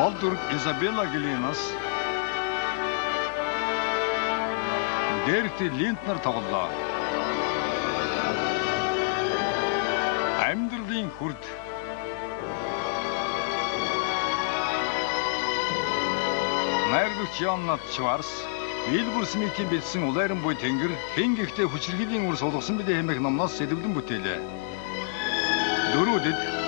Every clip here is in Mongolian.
Гол дүрэг Изабелла Галинас Дэрти Линтнер тоглолоо. Амьдралын хүрд найрлагч Йоннат Шварц Вильбур Смитийн бичсэн Улайран буй тэнгэр хэн гихтээ хүчирхийллийн үр сулгасан билээ хэмээх номноос сэдвлэн бүтээлээ. Дөрүүдэд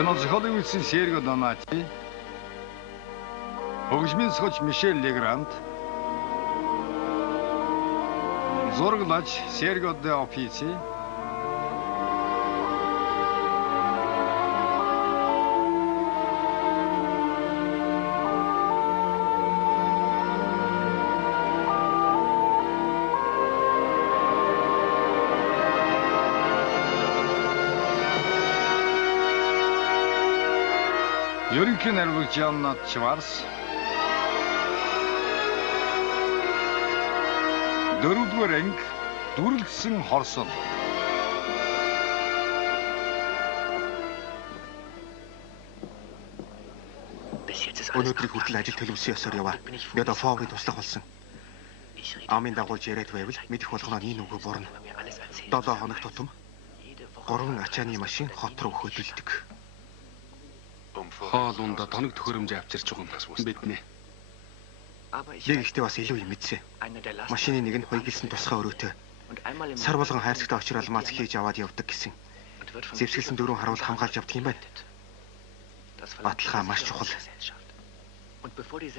кино зохиолын үйлсэн Серго Донати, хөгжмийн зохиолч Мишель Легранд, зураглагч Серго де Офици, ерөнхий найрлагч Йоннат Шварц, дөрөвдүгээр анги дүрлэгсэн хорсол. Өнөөдрийг хүртэл ажил төлөвлөсөн ёсоор яваа. Би одоо фовыг туслах болсон. Амын дагуулж яриад байвал мэдэх болгоно нэг үгүй бурна. 7 хоног тутам 3 ачааны машин хот руу хөдөлдөг. Хоол ундаа тоног төхөөрөмж авчирч байгаа юм бидний. Яг ихтэй бас илүү юм мэдсэн. Машины нэг нь хоёглсан тусгай өрөөтэй. Сар болгон хайрцагтай очрол мац хийж аваад явдаг гэсэн. Зэвсгэлсэн дөрөв харуул хамгаалж явдаг юм байна. Баталгаа маш чухал.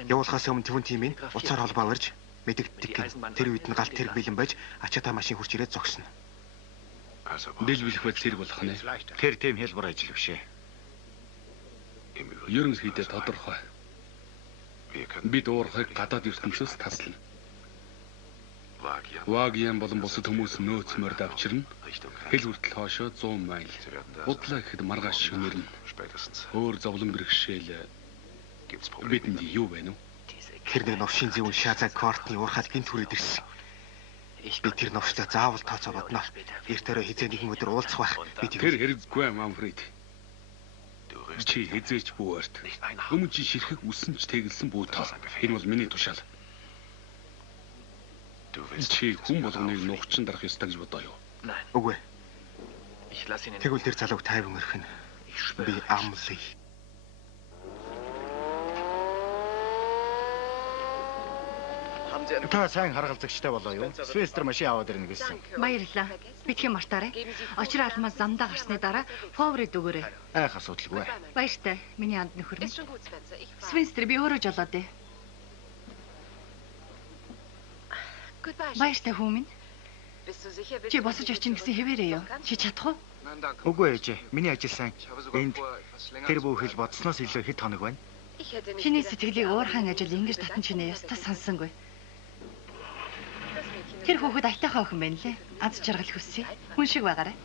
Явуулахаас өмнө твэн тимийн уцаар холбоо барьж мэдэгддэг. Тэр үед нь галт тэрэг бэлэн байж ачаатай машин хурж ирээд зогсно. Дэлбэлэх бод тэр болох нэ. Тэр тийм хэлбэр ажил бишээ. Ерөнхийдөө тодорхой. Бид уурхайг гадаад ертөнцөөс таслана. Вагиан болон бусад хүмүүс нөөц морд авчирна. Хэл хүртэл хоошоо 100 майл. Удлаа гэхэд маргааш шөнөрнө. Өөр зовлон бэрхшээл бидэнд юу байна вэ? Тэр нэг новшин зөвөн шазаа квартны уурхад гинт хүрээд ирсэн. Би тэр новштой заавал тооцоо бодно. Эртээрээ хизээ нэгэн өдөр уулзах байх. Би тэр хэрэггүй Манфред. Чи хизээч бүүэрт. Өмнө чи ширхэг үсэн ч тэгэлсэн бүү тоо. Энэ бол миний тушаал. Чи хүн болгоныг нухчин дарах ёстой гэж бодоо юу? Үгүй. Тэгвэл тэр залууг тайван өрхөн. Би амлая. Та сайн харгалзагчтай болоо юу? Свестер машин аваад ирнэ гэсэн. Баярлалаа. Битгий мартаарай. Очир алмаас замдаа гарсны дараа фаворит өгөөрэй. Айх асуудалгүй. Баяртай. Миний анд нөхөр минь. Свенстер би өөрөө жолоод. Баяртай хүү минь. Чи босож очино гэсэн хэвээрээ юу? Чи чадах уу? Үгүй ээжээ. Миний ажил сайн. Энд тэр бүхэл бодсноос илүү хэд хоног байна? Чиний сэтгэлийг уурхайн ажил ингэж татан чинээ ястаа сонсонгүй. Тэр хүүхэд айтайхаа охин байна лээ. Аз жаргал хүсье. Хүн шиг байгаарай.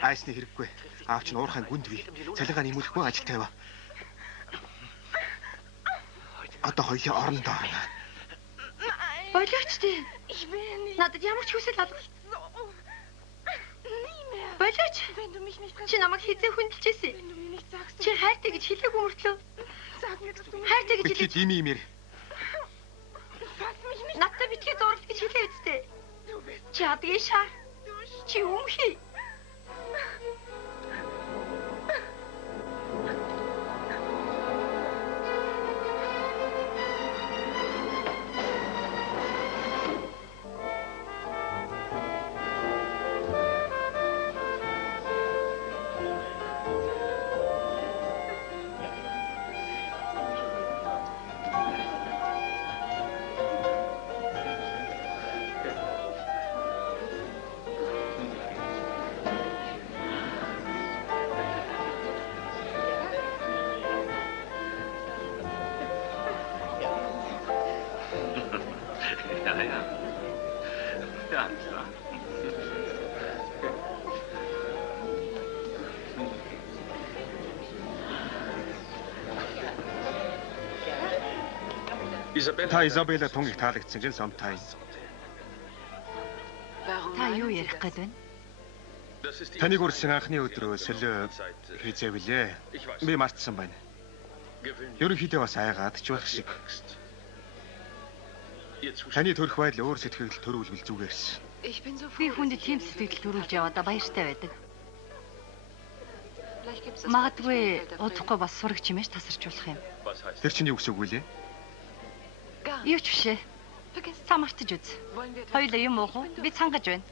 Айсны хэрэггүй. Аав чинь уурхайн гүнд бий. Цалингаа нэмүүлэхгүй ажил тавиа. Одоо хоёулаа орондоо орно. Болооч тий. Надад ямар ч хүсэл алга. Болооч. Чи намайг хизээ хүндэлжсэн. Чи хайртай гэж хэлээгүй мөртлөө. Хайртай гэж хэлээ. Дими имэр. Надтай битгий зурлал гэж хэлээ үстэй. Чи адгийн шар. Чи өмхий. Та Изабелла тунгийг таалагдсан чинь Сонтайн. Та юу ярих гээд байна? Таныг урьдчилан анхны өдрөөс л хийзэвлээ. Би мартсан байна. Ерөнхийдөө бас айгаад ч байх шиг. Таны төрөх байдал өөр сэтгэл төрүүлбэл зүгээрс. Би хүнд тийм сэтгэл төрүүлж яваадаа баяртай байдаг. Магадгүй удахгүй бас сурагч юмш тасарчулах юм. Тэр чинь юу гэсэн үг вэ? Юу ч биш ээ. Та мартаж үз. Хоёулаа юм уух уу? Би цангаж байна.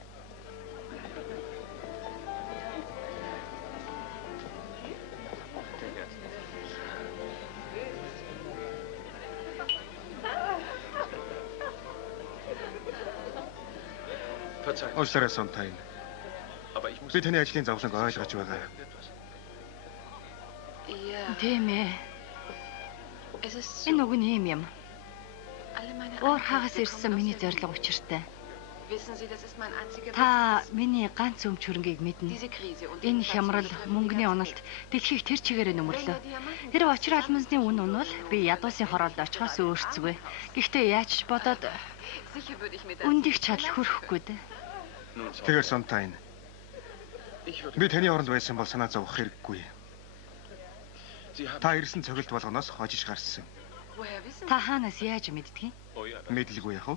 Уучлаарай Сонтайн. Би таны ажлын зовлонг ойлгож байгаа. Тийм ээ. Энэ үг нь юм. Өөр хагас ирсэн миний зориг учиртай. Та миний ганц өмч хөрөнгийг мэднэ. Энэ хямрал мөнгөний уналт дэлхийг тэр чигээрээ нөмрлөө. Тэр очир алмазны үн бол би ядуусын хороолд очихоос өөрцгөө. Гэхдээ яаж ч бодоод үндих чадал хүрхгүй дээ. Тэгэхээр Сонтайн. Би таны оронд байсан бол санаа зовох хэрэггүй. Та ирсэн цогцолт болгоноос хожиж гарсан. Та хаанаас яаж мэддгийг? Мэдлгүй яах вэ?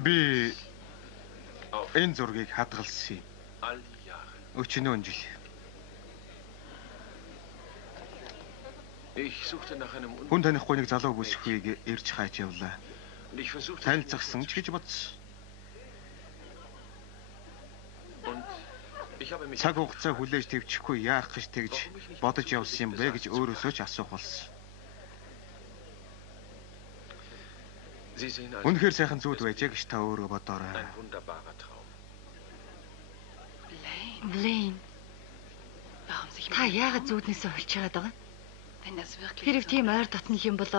Би энэ зургийг хадгалсан юм. Өчнөө жил. Хүн танихгүй нэг залуу бүсхийг ирж хайж явлаа. Танилцсан ч гэж бодсон. Цаг хугацаа хүлээж твчихгүй яах гэж тэгж бодож явсан юм бэ гэж өөрөөсөө ч асуух болсон. Үнэхээр сайхан зүйл байжээ гэж та өөрөө бодоорой. Блейн. Та яагаад зүүднээсээ хөлж чагаад байгаа? Хэрэг тийм ойр дотно юм бол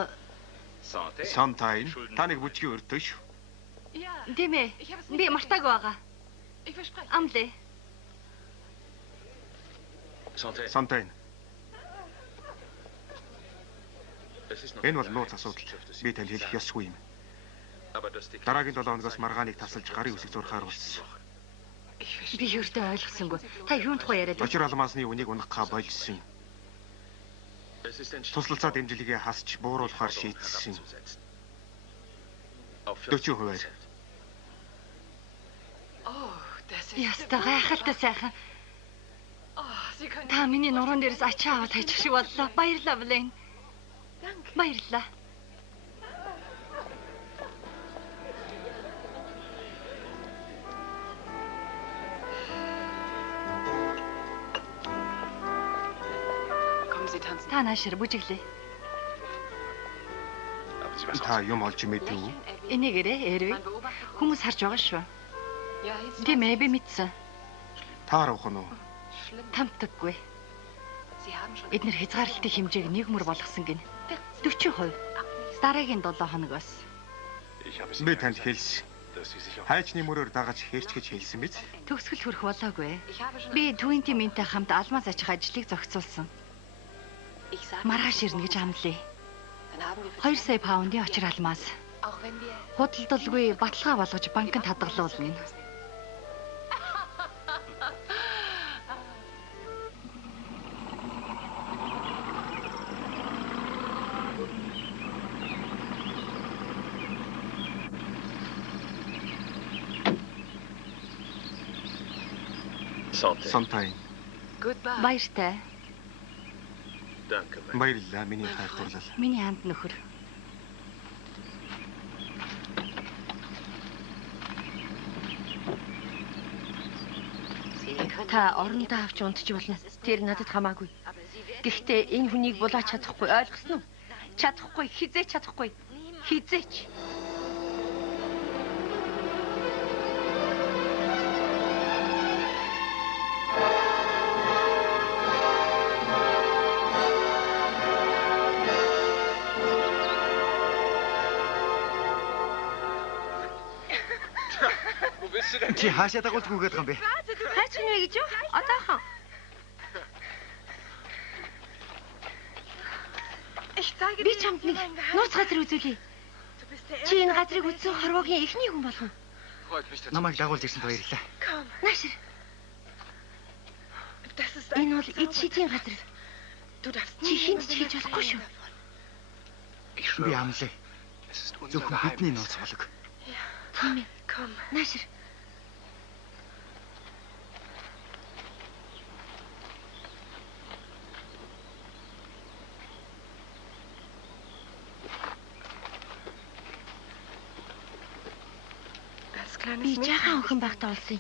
Сонтайн, та нэг бүжгийн өртөө шүү. Тийм ээ. Би мартаагүй байгаа. Амлээ. Сонтайн. Энэ бол нууц асуудал. Би тань хэлэх ёсгүй юм. Дараагийн 7 хоногоос маргааныг тасалж гарын үсэг зурхаар болсон. Би юуртээ ойлгосонгүй. Та юун тухай яриад байна? Очир алмаасны үнийг унахгаа болсон. Туслалцаа дэмжлэгээ хасч бууруулахаар шийдсэн. 40%. Яста гайхалтай сайхан. Та миний нуруунд дээрээс ачаа аваад хайчих шиг боллоо. Баярлалаа Блейн. Баярлалаа. Та наашир бүжиглээ. Та юм олж мэдв үү? Энийгээрээ эрвээ. Хүмүүс харж байгаа шүү. Тийм ээ, би мэдсэн. Таарах нь уу? Тамтаггүй. Эдгээр хязгаарлалтын хэмжээг нийгмэр болгосон гин. 40%. Дараагийн 7 хоногоос. Би танд хэлсэн. Хайчны мөрөөр дагаж хэрч гэж хэлсэн биз? Төгсгөл хүрэх болоогүй. Би 20 минуттай хамт алмаз ачих ажлыг зохицуулсан. Маргааш ирнэ гэж амлая. 2 сая паундын очир алмаз. Худалдалгүй баталгаа болгож банкнд хадгалуулна. Сонтай. Баяртай. Баярлалаа миний хайр дурлал. Миний ханд нөхөр. Та орондоо авч унтж болно. Тэр надад хамаагүй. Гэхдээ энэ хүнийг булаач чадахгүй, ойлгосноо? Чадахгүй, хизээч чадахгүй. Хизээч. Чи хаашаа дагуулгүй гэдэг юм бэ? Хайч гинэ гэж юу? Одоохон. Би чамд нэг нууц газар үзүүлье. Чи энэ газрыг үзсэн хорвоогийн эхний хүн болгоно. Намайг дагуулж ирсэнд баярлалаа. Наашир. Энэ бол эд шидийн газар. Чи хинт ч хийж болохгүй шүү. Би амлаа. Зөвхөн бидний нууц болог. Тийм ээ. Наашир. Би жаахан охин байхдаа олсон.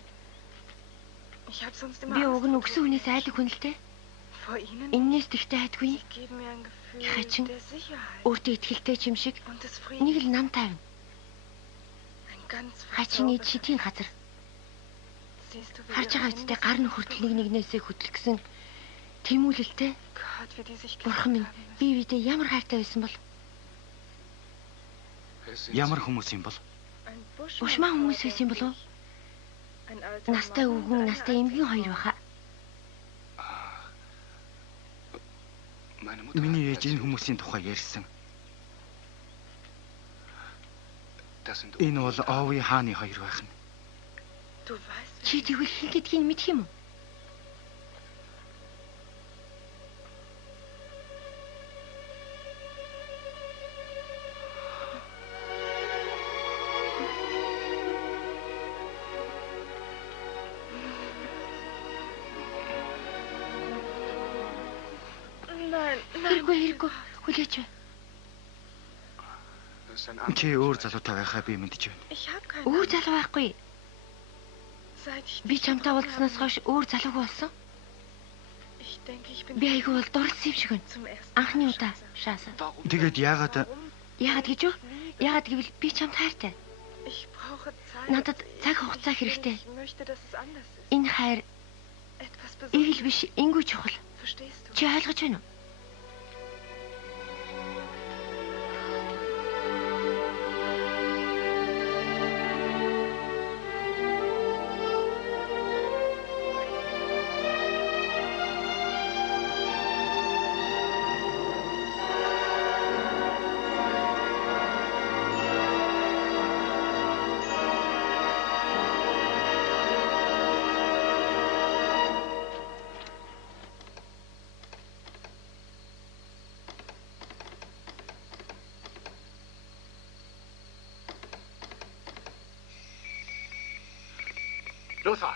Би уг нь өгсөн хүнээс айдаг хүн л дээ. Эннээс тэгтээ айдгүй. Хачин өөртөө ихтэй юм шиг нэг л нам тайвна. Хачин эд шидийн газар. Харж байгаа үедээ гар нь хүртэл нэгнээсээ хөтлөсөн тэмүүлэлтэй. Бурхан минь би бидээ ямар хайртай байсан бол. Ямар хүмүүс юм бол? Ушмаа хүмүүс байсан болов уу? Настай өвгөн, настай эмгэн хоёр баха. Миний ээж энэ хүмүүсийн тухай ярьсан. Энэ бол Ови хааны хоёр байх нь. Чи тэгвэл хин гэдгийг мэдх юм уу? Хэрэггүй хүлээж бай. Чи өөр залуутай байхаа би мэдэж байна. Өөр залуу байхгүй. Би чамтай уулзснаас хойш өөр залуугүй болсон. Би айгүй бол дурлсан юм шиг байна. Анхны удаа шааса. Тэгээд яагаад гэж юу? Яагаад гэвэл би чамд хайртай. Надад цаг хугацаа хэрэгтэй. Энэ хайр ийг л биш, энгүй чухал. Чи ойлгож байна уу?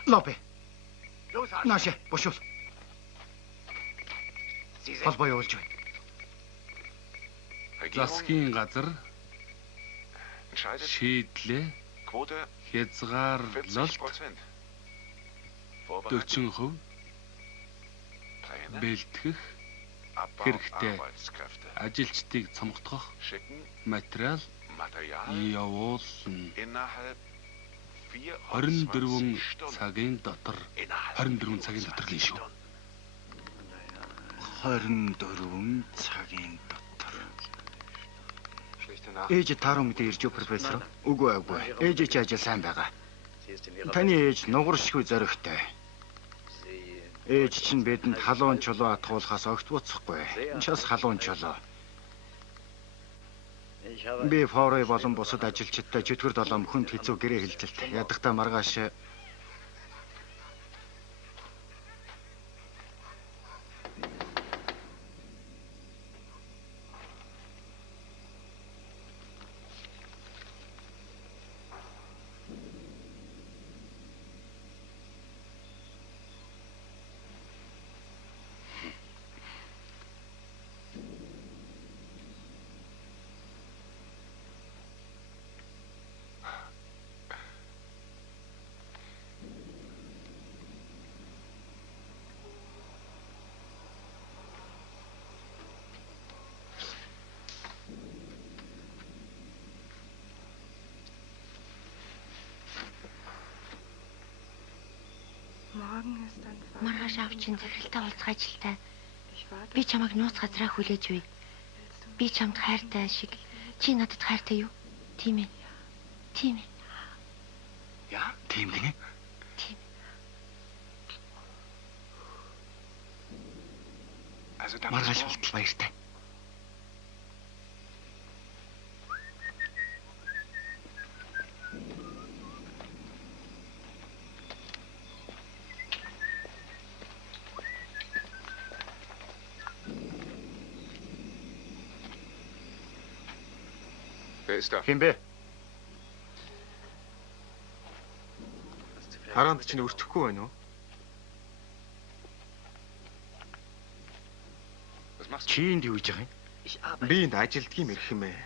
Лопе. Нааши, бошуул. Холбоо явуулж байна. Засгийн газар шийдлээ хязгаарлалт 40% бэлтгэх хэрэгтэй ажилчдыг цомгтгох материал явуулна. 24 цагийн дотор 24 цагийн дотор л шүү. 24 цагийн дотор. Ээж тааруу мэдээ ирж үү профессор? Үгүй. Ээж чи ажил сайн байгаа. Таны ээж нугаршгүй зоригтой. Ээж чинь бидэнд халуун чулуу атгуулахаас огт буцахгүй. Час халуун чулуу. Би форой болон бусад ажилчидтай чөтгөр долоом хүнд хэцүү гэрээ хэлжилт. Ядахта маргааш Маргааш авчин захиралтай уулзах ажилтай. Би чамайг нууц газраа хүлээж буй. Би чамд хайртай шиг. Чи надад хайртай юу? Тийм ээ. Яа, тийм гинэ. Маргааш болтол баяртай. Хэмбэ? Хараанд чинь өртөхгүй байна уу? Чи энд юу хийж байгаа юм? Би энд ажилдгийм ирэх юм ээ.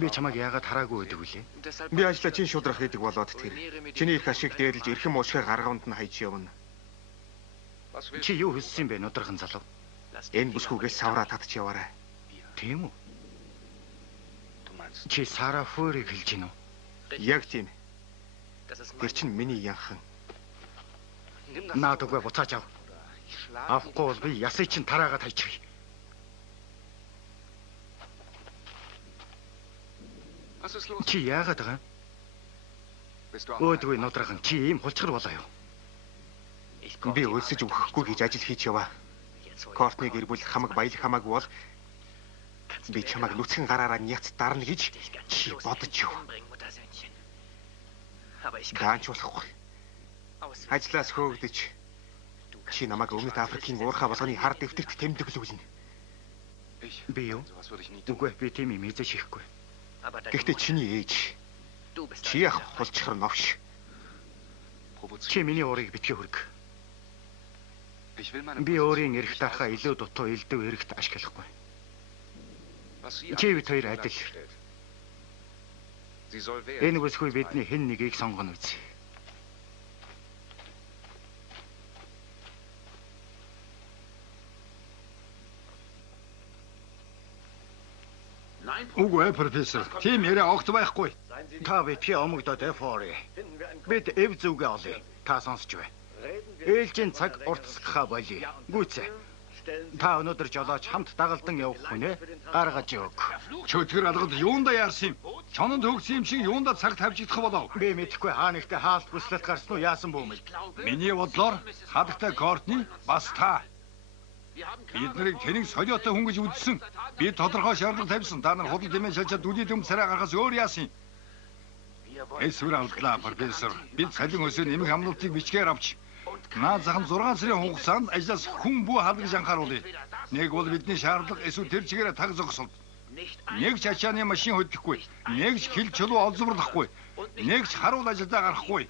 Би чамайг яагаад хараагүй байдаг вүлээ? Би ажлаа чинь шудрах гэдэг болоод тэр. Чиний их ашиг дээрлж эрхэм уушгаар гаргаунд нь хайж явна. Чи юу хүссэн бэ, нудрахын залуу? Энэ бүсгүйгээс савраа татч яваарай. Тийм үү? Чи Сара Фурийг хэлж гинөө? Яг тийм. Тэр чинь миний янхан. Наад үгүй буцааж ав. Авахгүй бол би ясыг чинь тараагаад хайчихъя. Чи яагаад байгаа юм? Өөдгүй нудрахын чи ийм хулчгар болоо юу? Би өлсөж өгөхгүй гэж ажил хийж яваа. Кортны гэр бүл хамаг баялаг хамаагүй бол би чамайг нүцгэн гараараа няц дарна гэж чи бодож юу? Даанч болохгүй. Ажлаас хөөгдөж чи намайг Өмнөд Африкийн уурхай болгоны хар дэвтэрт тэмдэглүүлнэ. Би юу? Үгүй би тийм юм хийж хийхгүй. Гэхдээ чиний ээж чи ах хулчхар новш. Чи миний уурыг битгий хүрг. Би өөрийн эрх дарахаа илүү дутуу элдв эрэгт ашиглахгүй. Чи бид хоёр адил. Энэ бүсгүй бидний хэн нэгийг сонгоно үз. Үгүй профессор. Тийм яриа огт байхгүй. Та битгий омогдоод фори. Бид эв зүгээ олъё. Та сонсч бай. Ээлжийн цаг уртсгахаа болъё. Гүйцээ. Та өнөөдөр жолооч хамт дагалдан явах хүн ээ. Гаргаж өг. Чөтгөр алгад юунда яарсан юм? Чонод төгсөн юм шиг юунда цаг тавьжигдах болов? Би мэдэхгүй хаа нэгтээ хаалт бүслэлт гарсан уу яасан бөөмөл. Миний бодлоор хадагтай Кортни бас та. Бид нарыг тэнэг солиотой хүн гэж үзсэн. Би тодорхой шаардлага тавьсан. Та нар худал дэмэн шалчаад дүлий дэм царай гаргахаас өөр яасан юм? Эсвэр алдлаа профессор. Бид салин өсөө нэмэх амлалтыг бичгээр авч наад захын 6 сарын хугацаанд ажлаас хүн бүү халдаж анхааруулъя. Нэг бол бидний шаардлага эсвэл тэр чигээрээ таг зогсолт. Нэг ч ачааны машин хөдлөхгүй. Нэг ч хил чулуу олзворлохгүй. Нэг ч харуул ажилдаа гарахгүй.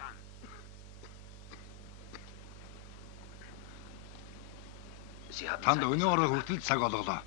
Танд өнөөрөө хүртэл цаг олголоо.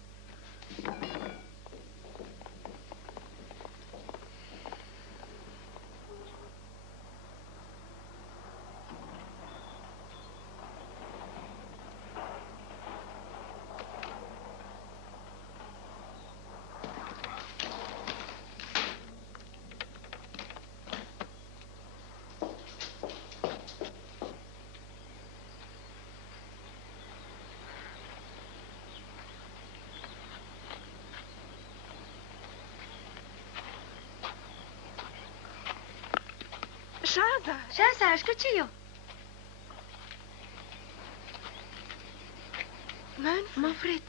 Шааса, ашгүй чи юу? Манфред.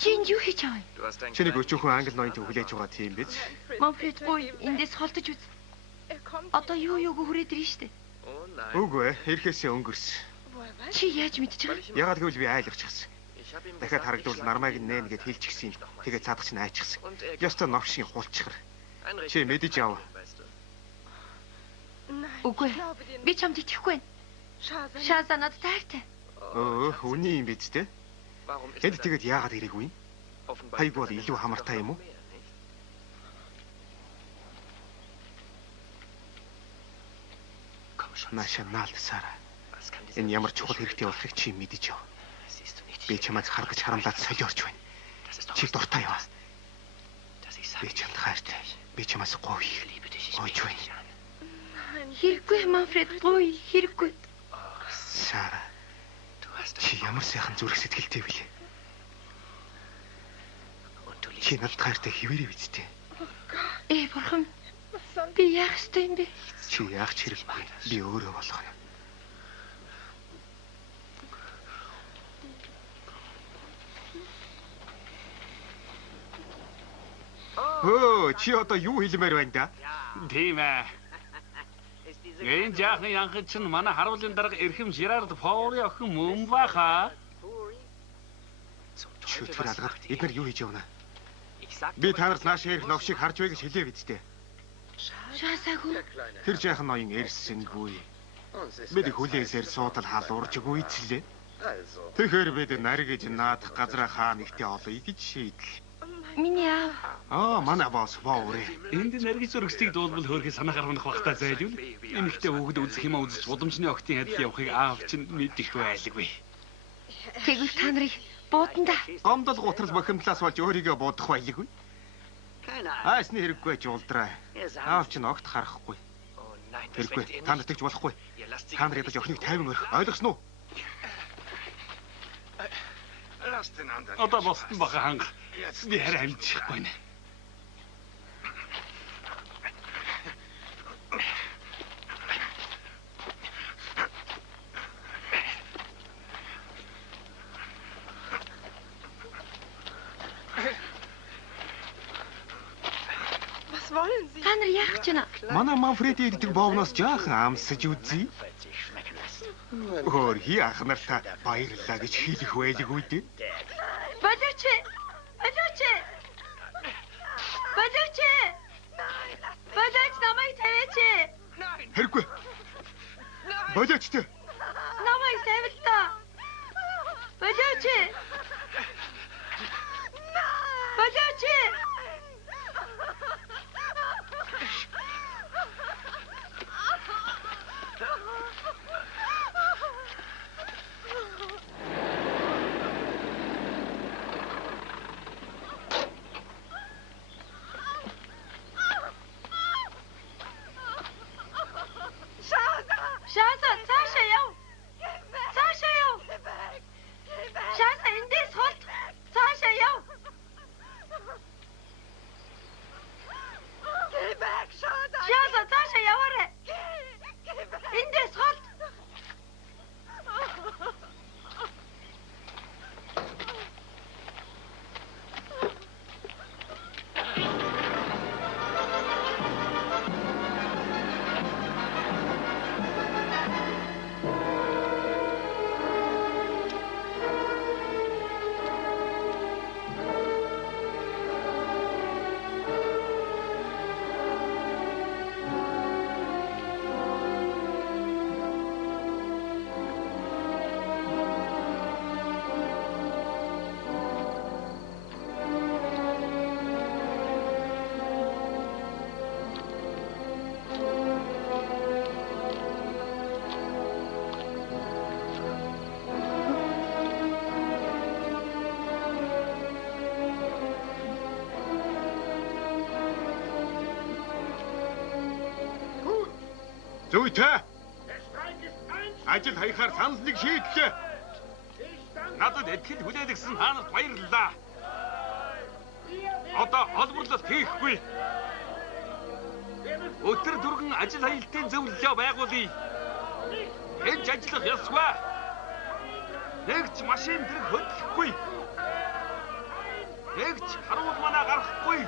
Чи энд юу хийж байгаа юм? Чиний өчөөхөн англи ноёнтой хүлээж байгаа тийм биз? Манфред бой эндээс холдож үз. Одоо юу хүрээд ирнэ штэ. Үгүй ээ, ирэхээсээ өнгөрсөн. Чи яаж мэдчихэв? Ягаад гэвэл би айлгчихсан. Дахиад харагдвал нармайг нээн гэд хэлчихсэн юм. Тэгээд цаадах чинь айчихсан. Ёстой новшийн хулчгар. Чи мэдэж яав. Үгүй. Би чамд итгэхгүй байна. Шааса надад таартай. Үний юм биз дээ. Энд тэгээд яагаад ирээгүй юм? Хайг бол илүү хамартай юм уу? Наша наалдсараа. Энэ ямар чухал хэрэгтэй болохыг чи мэдэж яв. Би чамайг хардаж харамлаад солиорч байна. Чи дуртай яваа. Би чамд хайртай. Би чамаас гойж байна. Хэрэггүй Манфред, гой хэрэггүй. Сара. Чи ямар сайхан зүрх сэтгэлтэй билээ. Чи надад хайртай хэвээрээ биз дээ. Бурхан. Би яах ёстой юм бэ? Чи яах ч хэрэггүй. Би өөрөө болгоно. Чи одоо юу хэлмээр байна да? Тийм ээ. Энэ жаахны янхад чинь манай харуулын дарга эрхэм Жерард Фаури охин мөн баха. Шүтгэр алгаад эдгээр юу хийж явна? Би та нарт нааш ирэх новшийг харж байг гэж хэлээ биз дээ. Шаасаагүй. Тэр жаахан ноён ирсэнгүй. Бид хүлээсээр суудал халуурж гүйцлээ. Тэгэхээр бид нариг гэж наадах газраа хаа нэгтээ олъё гэж шийдлээ. Миний аав. Манай босс Фаури. Энд наргийн зурагчдыг дуулбал хөөрхий санаа гаргах бахтай зайлвал эмэгтэй өгд үзэх юм үзэж удамжны октын адил явахыг аав чинь мэддэггүй айлгүй. Тэгвэл та нарыг бууданда. Гомдол гутрал бохимдлаас болж өөрийгөө буудах байлгүй. Аасны хэрэггүй ч улдраа. Аав чинь огт харахгүй. Хэрэггүй. Та нарт тэгж болохгүй. Та нар ядаж охиныг тайван өрөх. Ойлгосноо? Одоо босдон баха ханга. Би хараа амжихгүй нэ. Та нар яах гэж байна? Манай Манфред иддэг боовноос жаахан амсаж үзье. Хөрхи ах нартаа баярлалаа гэж хэлэх байлгүй дээ. Болооч. Болооч намайг тавиач. Хэрэггүй. Болооч тэ. Намайг тавил та. Болооч. Шааса, цаашаа яв. Шааса, эндээс холт. Цаашаа яв. Шааса, цаашаа яваарай. Эндээс холт. Зүйтэй. Ажил хаяхаар санал нэг шийдлээ. Надад этгэл хүлээлгсэн та нарт баярлалаа. Одоо олборлолт хийхгүй. Өдөр түргэн ажил хаялтын зөвлөлөө байгуулъя. Энд ажиллах ёсгүй. Нэгч машин дэрэг хөдлөхгүй. Нэгч харуул манаа гаргахгүй.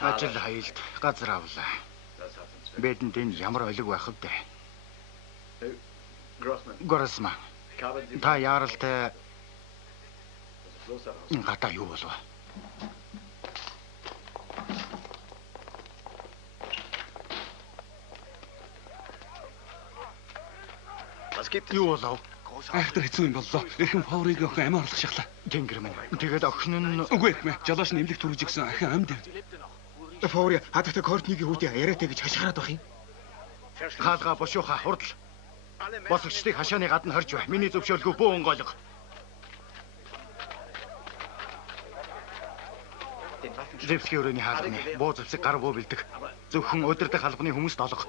Ажил хаялт газар авлаа. Бидэнд энэ ямар олиг байх вэ? Гроссман. Та яаралтай гадаа юу болов? Юу болов? Айхтар хэцүү юм боллоо. Эрхэм Фаврыг охин амиа орлох шахлаа. Тэнгэр минь. Тэгээд охин нь Үгүй эрхмэ. Жолооч нэмлэг түргэж гисэн ахин амьд. Фаври хадагтай Кортнигийн хүүтэй яриатай гэж хашгираад байх юм. Хаалга бошууха хурдл. Босгочдыг хашааны гадна хорж бай. Миний зөвшөөрөлгүй бөө онгойлго. Зевский өрөөний хаалганы буу зэвсэг гар буу бэлдэг. Зөвхөн өдөрдөх халбаны хүмүүст олго.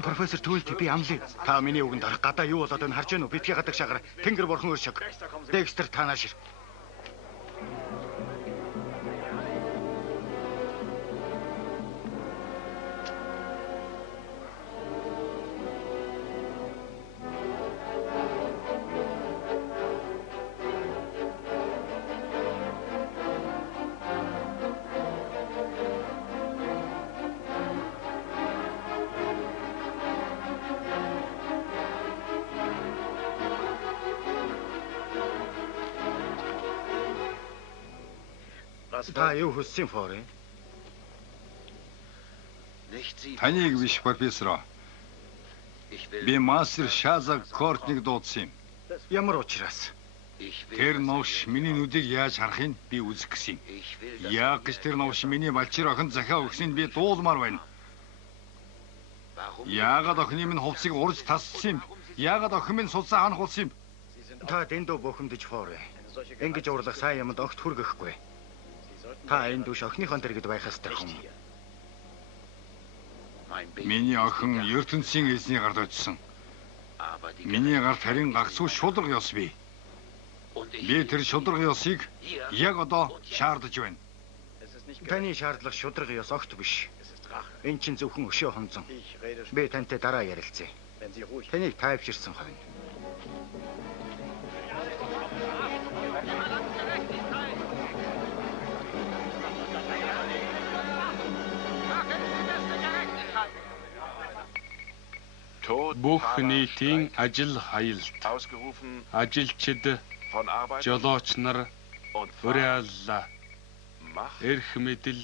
Профессор Түлт би амлаа. Та миний үгэнд арах гадаа юу болоод байна харж байна уу? Битгий гадаг шагаар. Тэнгэр бурхан өршөг. Декстер танаашир. Та юу хүссэн Фори? Таныг биш профессор. Би мастер Шаза Кортниг дуудсан юм. Ямар учраас? Тэр новш миний нүдийг яаж харахыг би үзэх гэсэн юм. Яг гэж тэр новш миний балчир охин захиа өгсөнд би дуулмаар байна. Яагаад охины минь хувцсыг урж тассан юм? Яагаад охин минь судсаа ханахулсан юм? Та дэндүү бухимдаж Фори. Ингэж урлах сайн юмд огт хүргэхгүй. Та энэ дүш охиныхон дэргэд байх ёстой юм. Миний охин ертөнцийн эзний гард очсон. Миний гарт харин гагцгүй шудраг ёс бий. Би тэр шудраг ёсыг яг одоо шаардаж байна. Таны шаардлага шудраг ёс огт биш. Энэ чинь зөвхөн өшөө хонзон. Би тантай дараа ярилцъя. Таныг тайвширсан хойно. Бүх нийтийн ажил хаялт. Ажилчид, жолооч нар уриаллаа. Эрх мэдэл,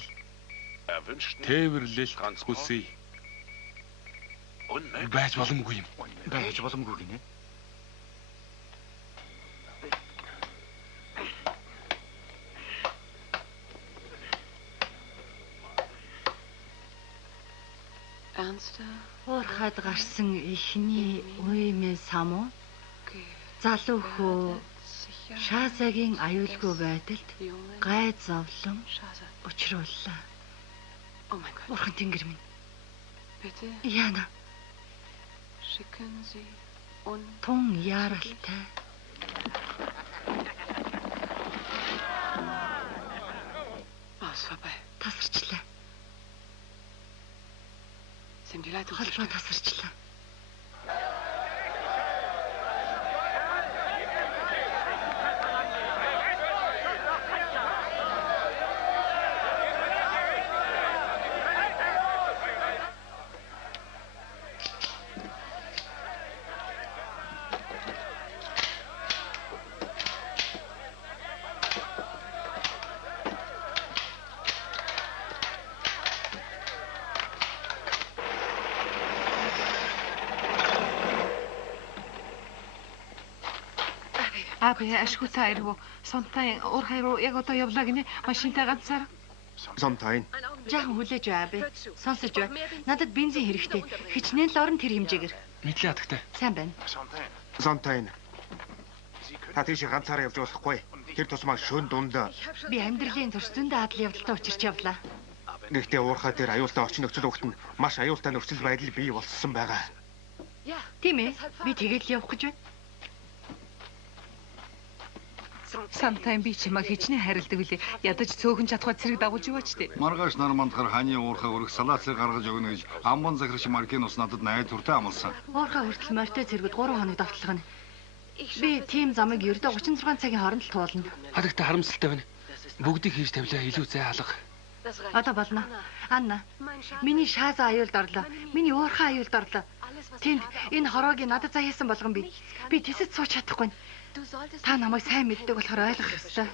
тээвэрлэлт хүсье. Байж боломгүй юм. Байж боломгүй гинэ. Уурхад гарсан ихний уймээ самуу Залуу хөө Шазагийн аюулгүй байдалд гай зовлон учрууллаа. Бурхан Тэнгэр минь. Яна. Тун яаралтай. Тасарчлаа. Холбоо тасарчлаа. Аби ашгүйтэй ирвүү. Сонтай уур хайруу яг одоо явлаа гинэ. Машинтай ганцаар. Сомтайн. Жаахан хүлээж бай аби. Сонсож бай. Надад бензин хэрэгтэй. Хичнээн л орон тэр хэмжээгээр. Мэдлээ хатагтай. Сайн байна. Сомтайн. Та тийш ганцаараа явж болохгүй. Тэр тусмаа шөн дунд. Би амьдралын турш зөндөө адал явдалтай учирч явлаа. Гэхдээ уурхай дээр аюултай орчин нөхцөл өгөлт нь маш аюултай нөхцөл байдал бий болсон байгаа. Тийм ээ. Би тэгээд л явах гэж байна. Самтай би чимээ хичнээн харилдаг үлээ. Ядаж цөөхөн чадхаа цэрэг дагуулж яваач тий. Маргааш нар мандахаар ханы уурхай өрөх салаацыг гаргаж өгнө гэж амбон захирч Маркинус надад найд туртай амласан. Уурхай хүртэл морьтой цэргүүд 3 хоног давталгана. Би тийм замыг ердөө 36 цагийн хооронд л туулна. Хатагтай харамсалтай байна. Бүгдийг хийж тавилаа илүү зай алга. Одоо болно. Анна. Миний Шаза аюулд орлоо. Миний уурхай аюулд орлоо. Тэнд энэ хороогийн надад заяасан болгон би тэсэд сууч чадахгүй. Та намайг сайн мэддэг болохоор ойлгох ёстой.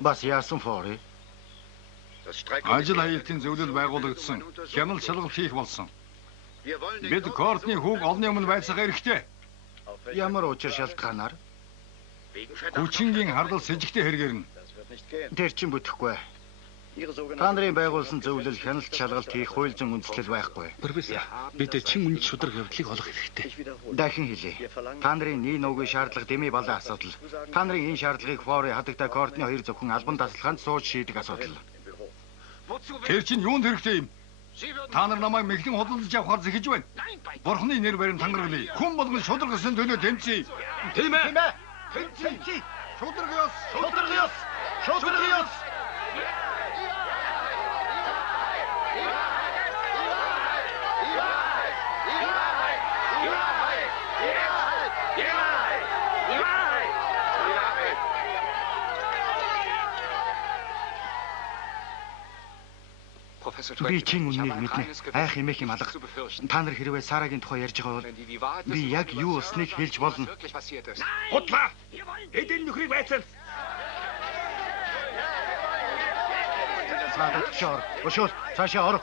Бас яасан фори? Ажил хаялтын зөвлөл байгуулагдсан. Хяналт шалгалт хийх болсон. Бид Кортны хүүг олны өмнө байцаага эрэхтэй. Ямар учир шалтгаанаар? Хүчингийн хардал с сэжигтэй хэрэгэрнэ. Тэр чин бүтэхгүй. Та нарын байгуулсан зөвлөл хяналт шалгалт хийх хууль зүйн үндслэл байхгүй. Профессор, бид чин үнэт шударга явдлыг олох хэрэгтэй. Дахин хэлье. Та нарын нийт нуугийн шаардлага дэмий балан асуудал. Та нарын энэ шаардлагыг фори хатагтай Кортны хоёр зөвхөн албан тасалгаанд сууж шийдэх асуудал. Тэр чинь юунд хэрэгтэй юм? Та нар намайг мэхлэн худалдаж явахаар зэхэж байна. Бурхны нэр барим тангаргалъя. Хүн болгон шударгасан төлөө тэмцэе. Тийм ээ. Тэмцэе. Шударга ёс. Шударга ёс. Шударга ёс. Би чин үннийг мэднэ. Айх эмээх юм алга. Та нар хэрвээ Сарагийн тухай ярьж байгаа бол би яг юу болсныг хэлж болно. Худлаа. Эдэн нөхрийг байцаал. Цаадад чор. Өшөөл цаашаа ор.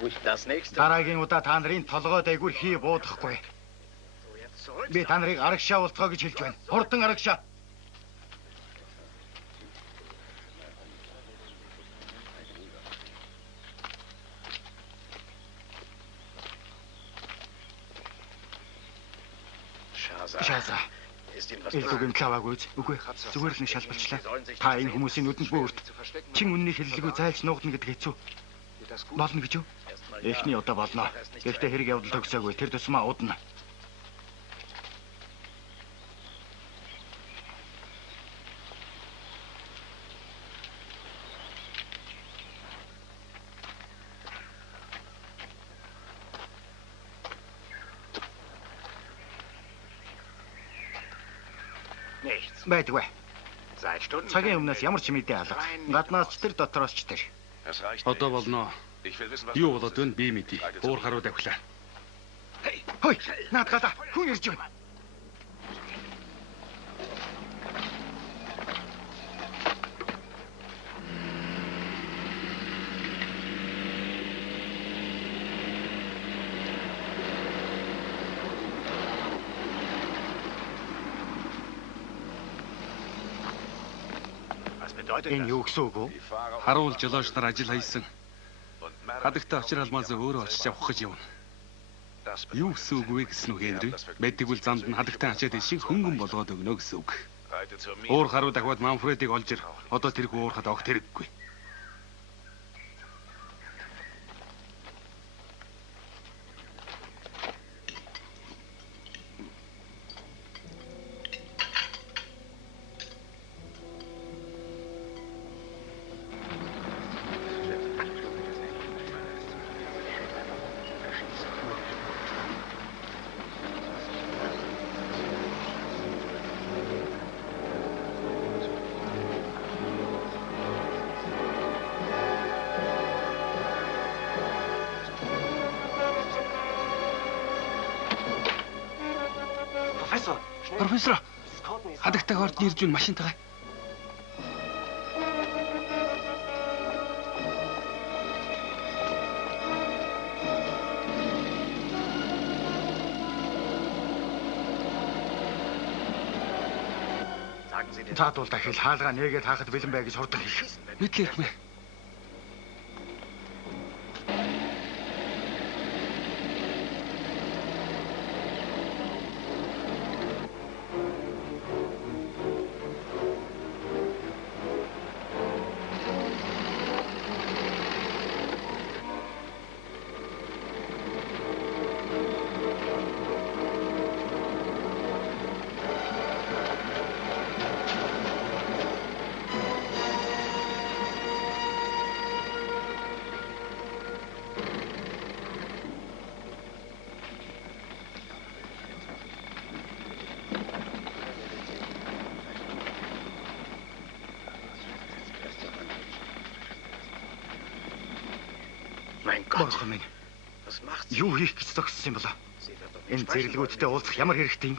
Дараагийн удаа та нарын толгой дээгүүр хий буудахгүй. Би та нарыг арагшаа уулзгаа гэж хэлж байна. Хурдан арагшаа. Шаза. Элдүгэн клаваагүй. Үгүй. Зүгээр л нэг шалбалчлаа. Та энэ хүмүүсийн нүдэнд бүөрт. Чин үннийг хэллэггүй зайлж нуугдна гэдэг хэцүү. Болно гэж юу? Эхний удаа болно. Гэхдээ хэрэг явдал төгсөөгүй. Тэр тусмаа удна. Байдгүй. Цагийн өмнөөс ямар ч мэдээ алга. Гаднаас ч тэр дотроос ч тэр. Одоо болно. Юу болоод вэ? Би мэдээ. Уур харуу давхлаа. Хөөе, наадгала. Хүн ирж байна. Энэ юу гэсэн үг вэ? Харуул жолооч нар ажил хийсэн. Хадагта очир алмаас өөрөө очиж авах гэж явна. Юу гэсэн үг вэ гэсэн үг Эндрю? Мэддэгвэл замд нь хадагтай ачаад шиг хөнгөн болгоод өгнө гэсэн үг. Уур харуу дахиад Манфредыг олж ир. Одоо тэргүй уурахад огт хэрэггүй. Профессор. Хадагтайг орд ирж байна машинтайгаа. Таадвал дахил хаалгаа нээгээд хаахад бэлэн бай гэж хурдан хэлэх. Мэдлээ ирэх мэ. Бурхан минь. Юу хийх гэж зогссон юм болоо? Энэ зэрлэгүүдтэй уулзах ямар хэрэгтэй юм?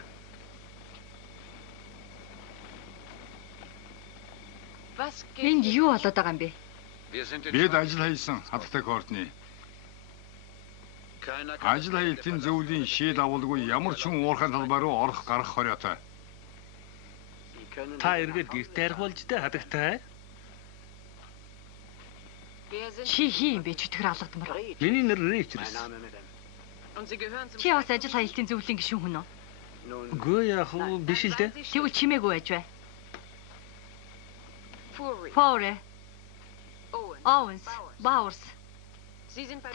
Энд юу болоод байгаа юм бэ? Бид ажил хийсэн хадагтай Кортни. Ажил хийлтийн зөвлөлийн шийд авалгүй ямар ч хүн уурхайн талбай руу орох гарах хориотой. Та эргээд гэртээ арих болж дээ хадагтай. Чи хий юм бэ чөтгөр алгадмар. Миний нэр Ричардс. Чи бас ажил хаялтын зөвлөлийн гишүүн хүн үү? Үгүй яах вэ? Биш л дээ. Тэгвэл чимээгүй байж бай. Форе. Оуэнс, Бауэрс.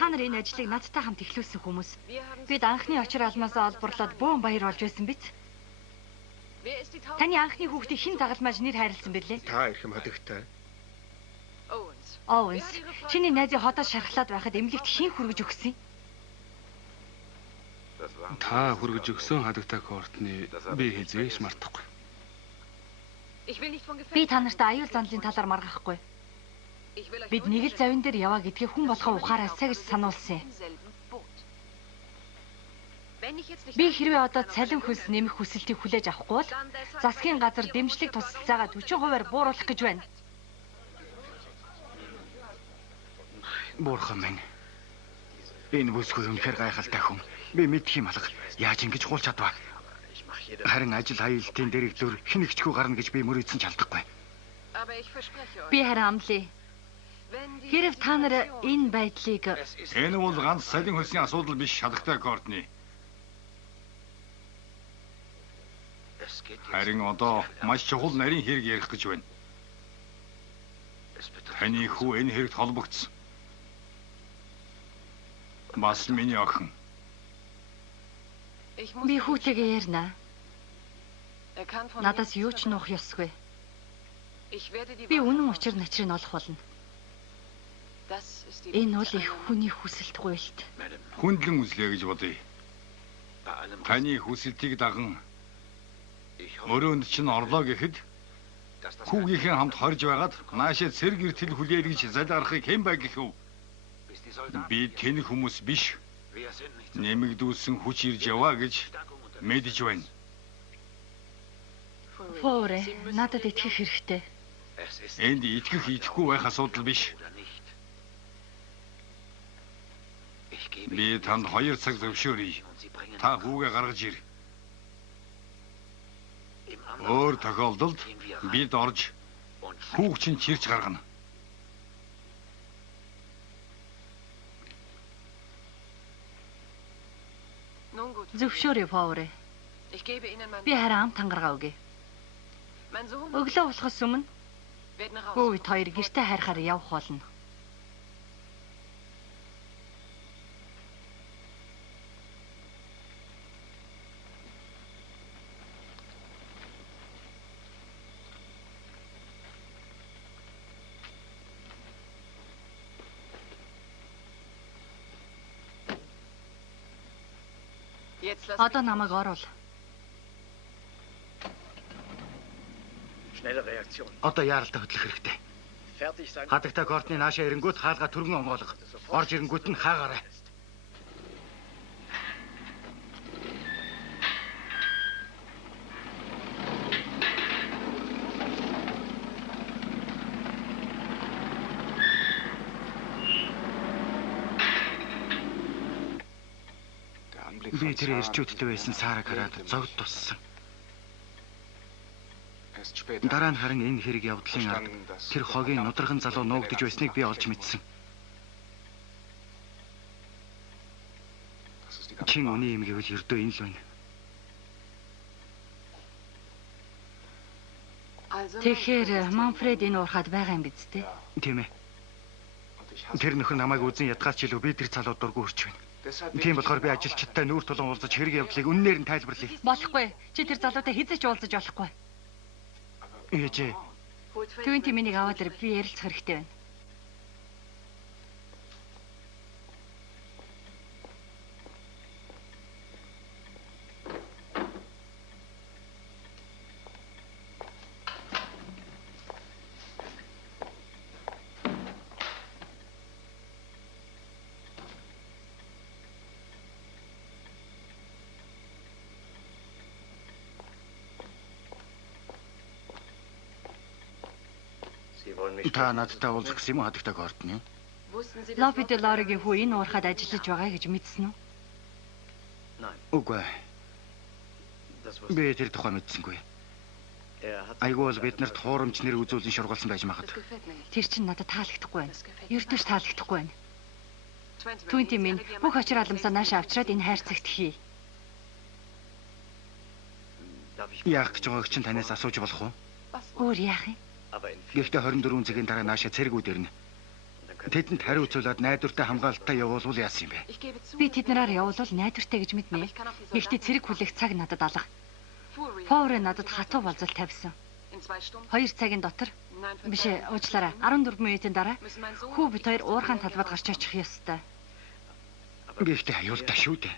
Та нар энэ ажлыг надтай хамт эхлүүлсэн хүмүүс. Бид анхны очир алмаас олборлоод бөөн баяр олж байсан биз? Таны анхны хүүхдийг хэн загалмааж нэр хайрлсан бэлээ? Та ирхэм хадагтай. Оуэнс, чиний найзыг хотоос шархлаад байхад эмнэлэгт хэн хүргэж өгсөн? Та хүргэж өгсөн хадагтай Кортни би хизээш мартахгүй. Би та нарт аюул занлын талаар маргахгүй. Бид нэг л завин дээр яваа гэдгийг хүн болгоо ухаараасаа гэж сануулсан. Би хэрвээ одоо цалин хөлс нэмэх хүсэлтийг хүлээж авахгүй бол засгийн газар дэмжлэг тусалцаагаа 40% бууруулах гэж байна. Бурхан минь. Энэ бүсгүй үнэхээр гайхалтай хүн. Би мэдх юм алга. Яаж ингэж гуулж чадваа? Харин ажил аюултын дэрэгдүр хинэгчгүй гарна гэж би мөрөөдсөн ч алдахгүй. Би харин амлая. Хэрв та нар энэ байдлыг Энэ бол ганц салин хөлсний асуудал биш шалгатай Кортни. Харин одоо маш чухал нарийн хэрэг ярих гэж байна. Таны хүү энэ хэрэгт холбогдсон. Бас миний охин. би хүүтэйгээ ярина. Надаас юу ч нуух ёсгүй. Би үнэн учир начрыг олох болно. Энэ бол их хүний хүсэлт гуйлт. Хүндлэн үзлээ гэж бодъё. Таны хүсэлтийг даган өрөөнд чинь орлоо гэхэд хүүгийнхээ хамт хорж байгаад наашаа цэрэг эртэл хүлээл гэж залгарахыг хэн бай гэх вэ? Би тэн хүмүүс биш. Нэмэгдүүлсэн хүч ирж яваа гэж мэдэж байна. Форе, надад итгэх хэрэгтэй. Энд итгэх итгэхгүй байх асуудал биш. Би танд 2 цаг зөвшөөрье. Та хүүгээ гаргаж ир. Өөр тохиолдолд бид орж хүүг чинь чирч гаргана. Зөвшөөрье, Форе. Би харин ам тангараа өгье. Өглөө болохоос өмнө хүү бид хоёр гэртээ харихаар явах болно. Одоо намайг оруул. Одоо яаралтай хөдлөх хэрэгтэй. Хадагтай Кортны наашаа ирэнгүүт хаалга түргэн онгоолго. Орж ирэнгүүт нь хаагаарай. Би тэр ирчүүдтэй байсан Сараг хараад зогд туссан. Дараа нь харин энэ хэрэг явдлын ард тэр хогийн нудраган залуу нуугдж байсныг би олж мэдсэн. Чин үний юм гэвэл ердөө энэ л байна. Тэгэхээр Манфред энэ уурхад байгаа юм биз дээ? Тийм ээ. Тэр нөхөр намайг үзэн ядгаач илүү би тэр залуу дургүй өрч байна. Тийм болохоор би ажилчдтай нүүр тулан уулзаж хэрэг явдлыг үннээр нь тайлбарлая. Болохгүй. Чи тэр залуутай хизээч уулзаж болохгүй. Ээжээ. Түүнти минийг аваад ир би ярилцах хэрэгтэй байна. Та надтай уулзах гэсэн юм уу хадагтай Кортны? Лопи де Лоригийн хүү энэ уурхад ажиллаж байгаа гэж мэдсэн үү? Үгүй. Би тэр тухай мэдсэнгүй. Айгүй бол биднэрт хуурамч нэр үзүүлэн шургалсан байж магад. Тэр чинь надад таалагдахгүй байна. Ердөөш таалагдахгүй байна. Түүнти минь бүх очир аламсаа наашаа авчираад энэ хайрцагт хий. Яах гэж байгааг чинь танаас асууж болох уу? Өөр яах юм? Гэхдээ 24 цагийн дараа наашаа цэргүүд ирнэ. Тэдэнд хариуцуулаад найдвартай хамгаалалтаа явуулвал яасан юм бэ? Би тэднэрээр явуулвал найдвартай гэж мэднэ. Гэхдээ цэрэг хүлээх цаг надад алга. Форе надад хатуу болзол тавьсан. 2 цагийн дотор биш уучлаарай 14 минутын дараа хүү бид хоёр уурхайн талбайд гарч очих ёстой. Гэхдээ аюултай шүү дээ.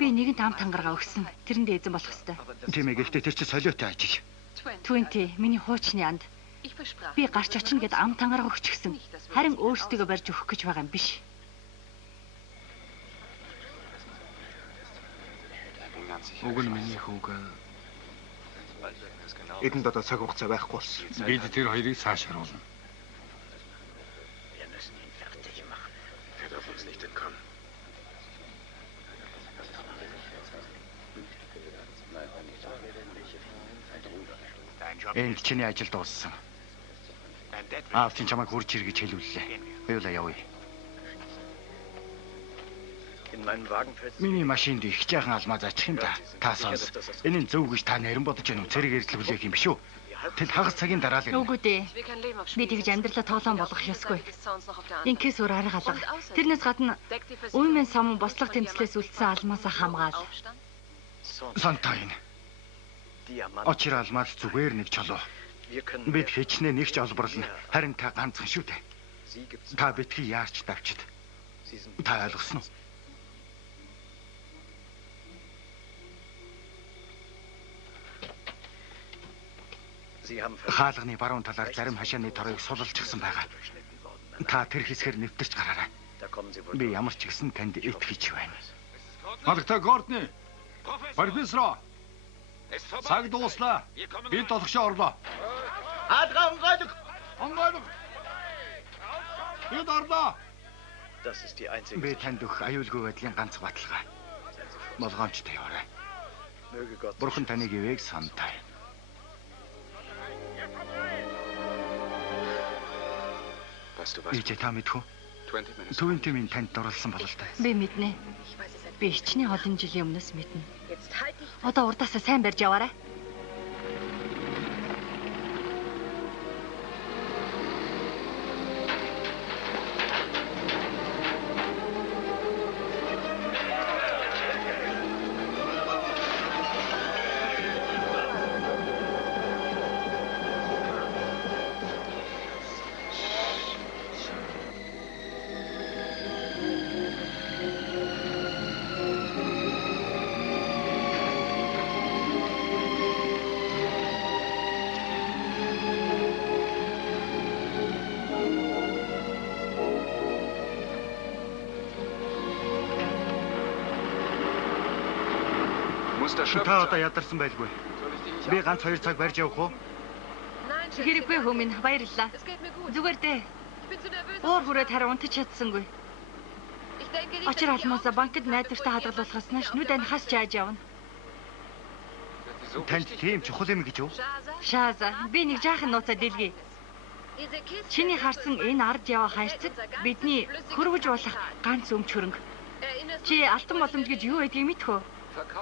Би нэгэнт ам тангараа өгсөн. Тэрэндээ эзэн болох ёстой. Тийм ээ гэхдээ тэр чинь солиотой ажил. Түүнти миний хуучны анд. Би гарч очно гэд ам тангараа өгчихсөн. Харин өөрсдөө барьж өгөх гэж байгаа юм биш. Уг нь миний хүүг Эдэнд одоо цаг хугацаа байхгүй болсон. Бид тэр хоёрыг цааш харуулна. Энд чиний ажил дууссан. Аав чинь чамайг хурж ир гэж хэлүүллээ. Хоёулаа явъя. Миний машинд их жаахан алмаа заачих юм да. Та сонс. Энэ нь зөв гэж та нэрэн бодож байна уу? Цэрэг эрдэл хүлээх юм биш үү? Тэл хагас цагийн дараа л. Үгүй дээ. Би тэгж амьдралаа тоглоом болгох ёсгүй. Инкээс өөр арга алга. Тэрнээс гадна уймэн сам бослого тэмцлээс үлдсэн алмаасаа хамгаал. Сантайн. Очир алмаас зүгээр нэг чолоо. Бид хичнээн нэг ч олборлно. Харин та ганцхан шүү дээ. Та битгий яарч давчид. Та ойлгосноо? Хаалганы баруун талаар зарим хашааны торыг сулалчихсан байгаа. Та тэр хэсгээр нэвтэрч гараарай. Би ямар ч гэсэн танд итгэж байна. Хадагтай Гортни. Профессор. Цаг дууслаа. Би толгошоо орлоо. Хаалга онгойлог. Онгойлог. Би орлоо. Би танд өгөх аюулгүй байдлын ганц баталгаа. Болгоомжтой яваарай. Бурхан таныг ивэг сантай. Ичээ та мэдхүү? 20 минут танд дурлсан бол л та. Би мэднэ. Би хичнээн олон жилийн өмнөөс мэднэ. Одоо урдаасаа сайн барьж яваарай. Та одоо ядарсан байлгүй. Би ганц 2 цаг барьж явах уу? Хэрэггүй хүмүүн баярлалаа. Зүгээр дээ. Уур хүрээд хараа унтаж чадсангүй. Очир алмаасаа банкд найдвартай хадгалуулахаас нааш нүд анхаас чааж явна. Танд тийм чухал юм гэж юу? Шааза, би нэг жаахан нууцаа дэлгэе. Чиний харсан энэ ард яваа хайрцаг бидний хөрвөж болох ганц өмч хөрөнгө. Чи алтан боломж гэж юу байдгийг мэдхүү?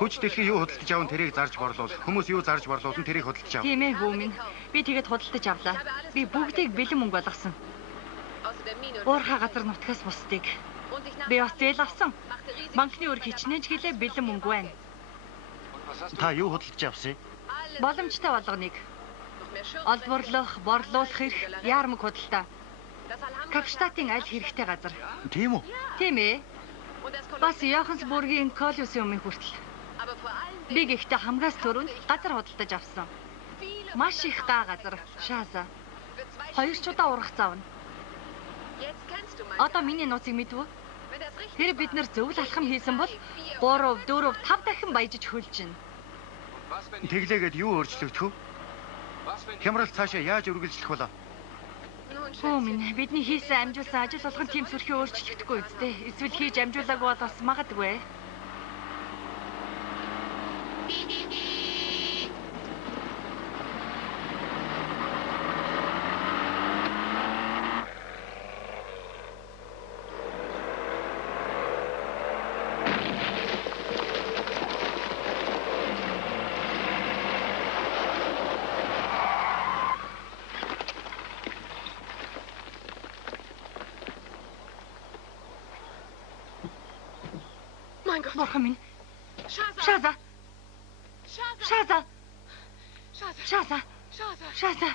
Хүч дэлхий юу худалдаж аван тэрийг зарж борлуул. Хүмүүс юу зарж борлуулан тэрийг худалдаж ав. Тийм ээ гүмэн. Би тэгээд худалдаж авлаа. Би бүгдийг бэлэн мөнгө болгосон. Уурхай газар нутгаас бусдыг. Би бас зээл авсан. Банкны өр хичнээн ч гэлээ бэлэн мөнгө байна. Та юу худалдаж авсан? Боломжтой болгоныг. Олборлох, борлуулах эрх, яармаг худалдаа. Капштатын аль хэрэгтэй газар. Тийм үү? Тийм ээ. Бас Йоханнесбургийн Колосеумын хүртэл. Би гэхдээ хамгаас түрүүнд газар худалдаж авсан. Маш их га газар, Шааза. 2 удаа урах завна. Одоо миний нууцыг мэдвэ? Тэр бид нар зөвл алхам хийсэн бол 3, 4, 5 дахин баяжиж хөлжинэ. Тэглээгээд юу өөрчлөгдөх вэ? Хямрал цаашаа яаж үргэлжлэх вэ? Минь бидний хийсэн амжуулсан ажил болгон тийм сүрхий өөрчлөгдөхгүй үстэй. Эсвэл хийж амжуулаагүй бол бас магадгүй. Бурхан минь. Шааза. Шааза. Шааза. Шааза.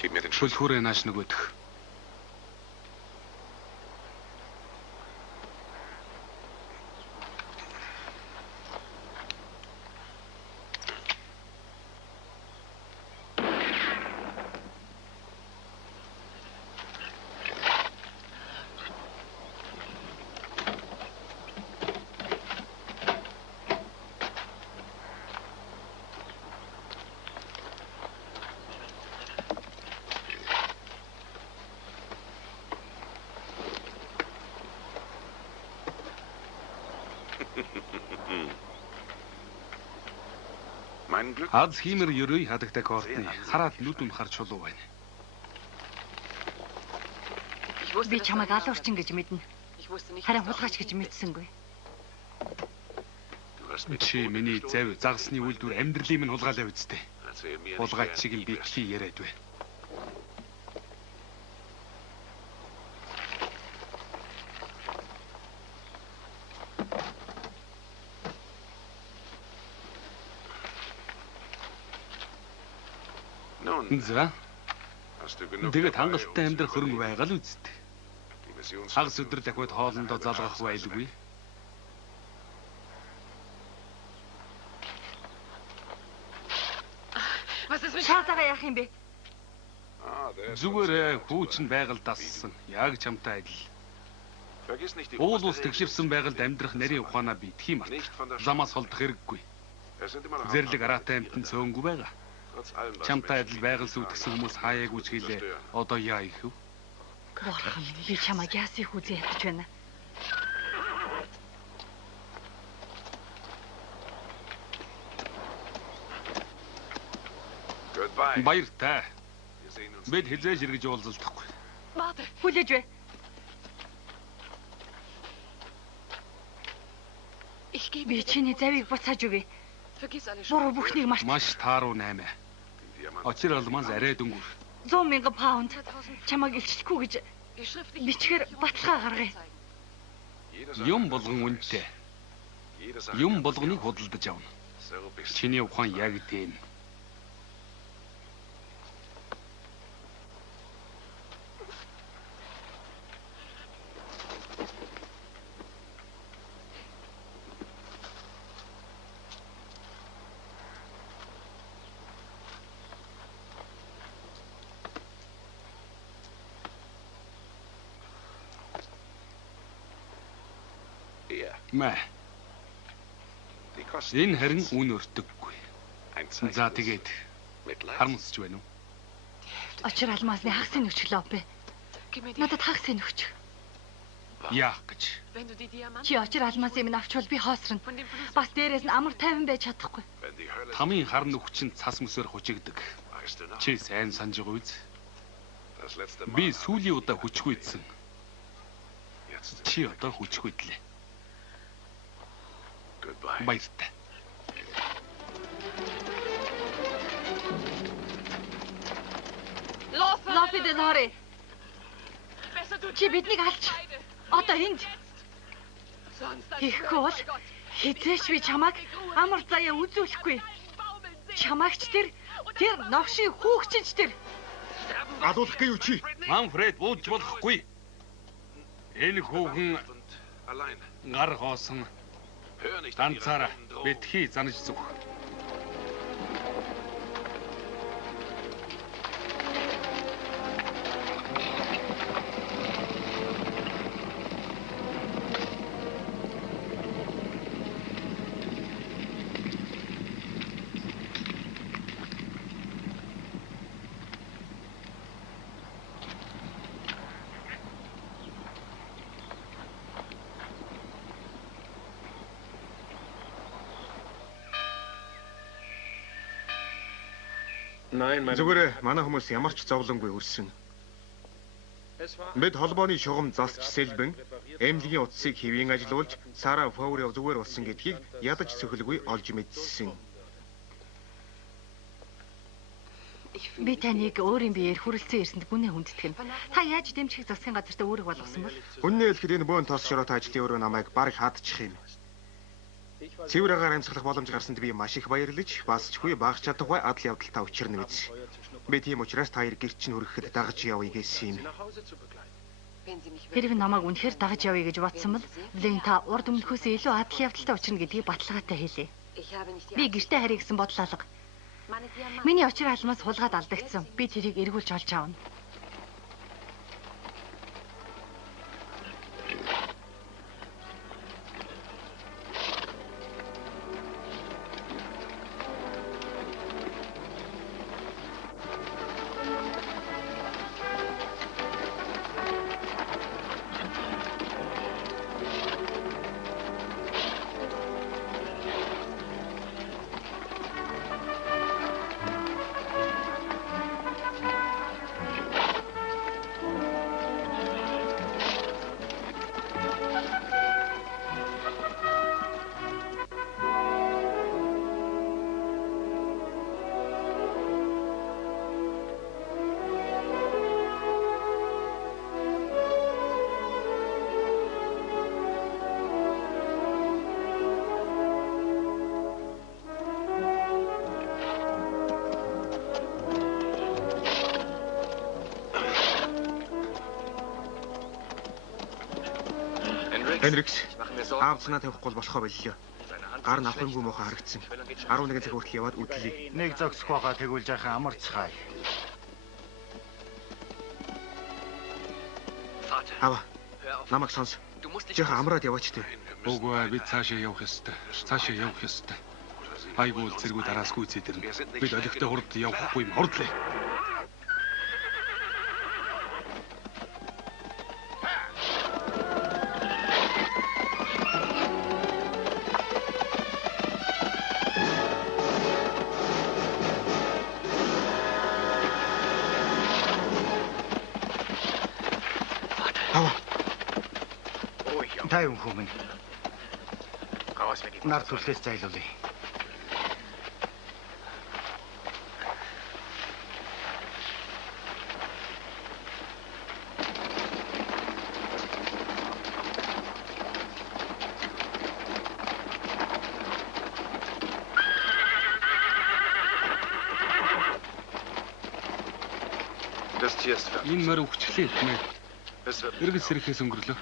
Хөлхүүрээ нааш нөгөөдөх. Аз хиймэр ерөөй хадагтай Кортни хараад нүд нь харж чулуу байна. Би чамайг алуурчин гэж мэднэ. Харин хулгайч гэж мэдсэнгүй. Чи миний завь загсны үйлдвэр амьдралын минь хулгайлаа үсттэй. Хулгайч шиг юм би чи яриад байна. За. Тэгээд хангалттай амьдрах хөрөнгө байгаа л үсттэй. Хагас өдөр дахиад хоолндоо залгах байлгүй. Шаатаага яах юм бэ? Зүгээр хүүчин байгаль дассан. Яг чамтай адил. Уул ус тэгшивсэн байгальд амьдрах нарийн ухаанаа битгих юм арт. Замаас холдох хэрэггүй. Зэрлэг араатай амтэн цөөнгүй байгаа. Чамтай адил байгаль сүйтгэсэн хүмүүс хаяаг үжгэлээ. Одоо яа их вэ? Бурхан, би чамайг яасан их үзээ ятж байна. Баяртай. Бид хизээж эргэж уулзалтахгүй. Хүлээж бай. Би чиний завийг буцааж өгье. Буруу бүхнийг март. Маш тааруу 8. Очир алмаас арай дөнгөр. 100,000 паунд чамайг илчлэхгүй гэж бичгээр баталгаа гаргая. Юм болгон үнэтэй. Юм болгоныг худалдаж авна. Чиний ухаан яг тийм. Мэ. Энэ харин үн өртөггүй. За тэгээд харамсч байна уу? Очир алмаасны хагсын нөхчлөө бэ. Надад хагсын нөхч. Яах гэж? Чи очир алмаасыг минь авчвал би хоосрно. Бас дээрээс нь амар тайван байж чадахгүй. Тамийн хар нөхч нь цас мөсөөр хучигдаг. Чи сайн санаж байгаа үз? Би сүүлийн удаа хүчгүйдсэн. Чи одоо хүчгүйдлээ. Баяртай. Лофи Денори. Чи биднийг алж. Одоо энд. Тэгэхгүй бол хизээч би чамайг амар заяа үзүүлэхгүй. Чамаагч тэр новшийн хүүхчинч тэр. Гадуулах гэж юу чи? Манфред бууж болохгүй. Энэ хүүхэн гар хоосон. Ганцаараа битгий занаж зүг. Зүгээр манай хүмүүс ямар ч зовлонгүй үрсэн. Бид холбооны шугам засч сэлбэн эмнэлгийн утсыг хэвийн ажилуулж Сара Фаури зүгээр болсон гэдгийг ядаж цөхөлгүй олж мэдсэн. Би таныг өөрийн биеэр хүрэлцэн ирсэнд гүнээ хүндэтгэн. Та яаж дэмжих засгийн газартаа үүрэг болгосон бол? Үнэн хэлэхэд энэ бөөн тос шороотой ажлын өрөө намайг бараг хадчих юм. Цэвэр агаар амьсгалах боломж гарсанд би маш их баярлаж, бас ч үгүй багч чадахгүй адал явдалтаа учирна биз. Би тийм учраас та хоёр гэрч чинь хүрэхэд дагаж явъя гэсэн юм. Хэрэг намайг үнэхээр дагаж явъя гэж бодсон бол Блейн та урд өмнөхөөсөө илүү адал явдалтай учрна гэдгийг баталгаатай хэлээ. Би гэртээ харъя гэсэн бодол алга. Миний очир алмаас хулгаад алдагдсан. Би тэрийг эргүүлж олж аавна. Энрикс, аавцнаа тавихгүй болохоо боллоо. Гар нь авахынгүй муухай харагдсан. 11 цаг хүртэл яваад үдлээ. Нэг зогсох байгаа тэгвэл жаахан амарцгаая. Ава. Намайг сонс. Жаахан амраад яваач тээ. Үгүй бид цаашаа явах ёстой. Цаашаа явах ёстой. Айгуул зэргүүд араас гүйцэдэрнэ. Бид олигтой хурд явахгүй юм хурдлээ. Тайван хүмүүс. Нар түлхээс зайлуулъя. Энэ мөр өгчлээ хэмээн. Эргэл сэрэхээс өнгөрлөө.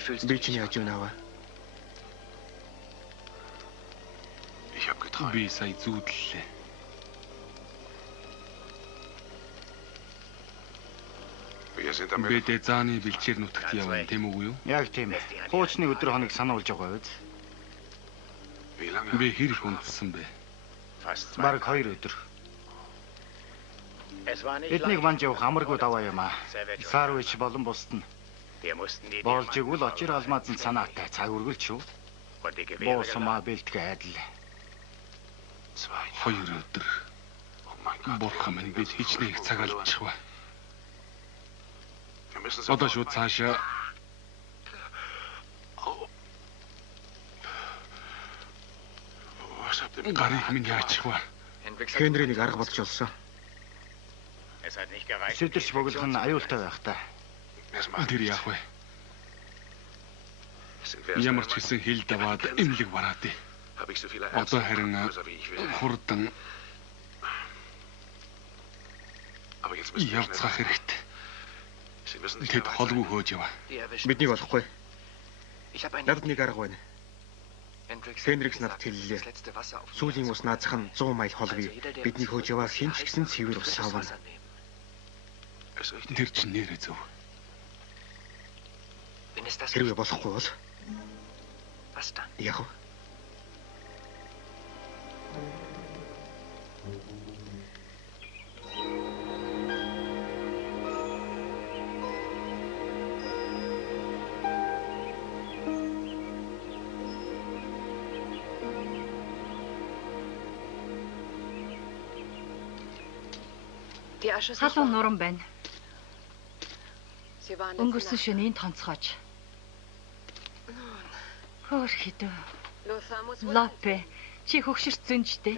Би чинь яаж юу наваа? Би сая зүүдлээ. Бид зааны бэлчээр нутагт явна, тийм үгүй юу? Яг тийм. Хуучны өдөр хоног сануулж байгаа биз? Би хэр их унтсан бэ? Бараг 2 өдөр. Эднийг манж явах амаргүй даваа юм аа. Сарвич болон бусд нь. Болж игэл очир алмаазын санаатай цаг үргэлж шүү. Боосмаа бэлтгэ адил. 2 өдөр. Бурхан минь бид хичнээн их цаг алдчихва. Одоо шууд цаашаа гарыг минь яачихва. Хенрийг арга бодч олсон. Сэдэрч бөглөх нь аюултай байх та. Тэр яах вэ? Ямар ч гэсэн хил даваад эмнэлэг бараад. Одоо харин хурдан явцгаах хэрэгтэй. Тэд холгүй хөөж яваа. Биднийг олохгүй. Надад нэг арга байна. Фенрикс надад хэллээ. Сүүлийн ус наазах нь 100 майл холгүй. Бидний хөөж яваа хинч гэсэн цэвэр ус авна. Тэр чинь нэрээ зөв. Хэрвээ болохгүй бол яах вэ? Халуун нуран байна. Өнгөрсөн шөнийн тонцгооч. Хөөр хідөө. Лопе, чи хөгшөрт зөнжтэй.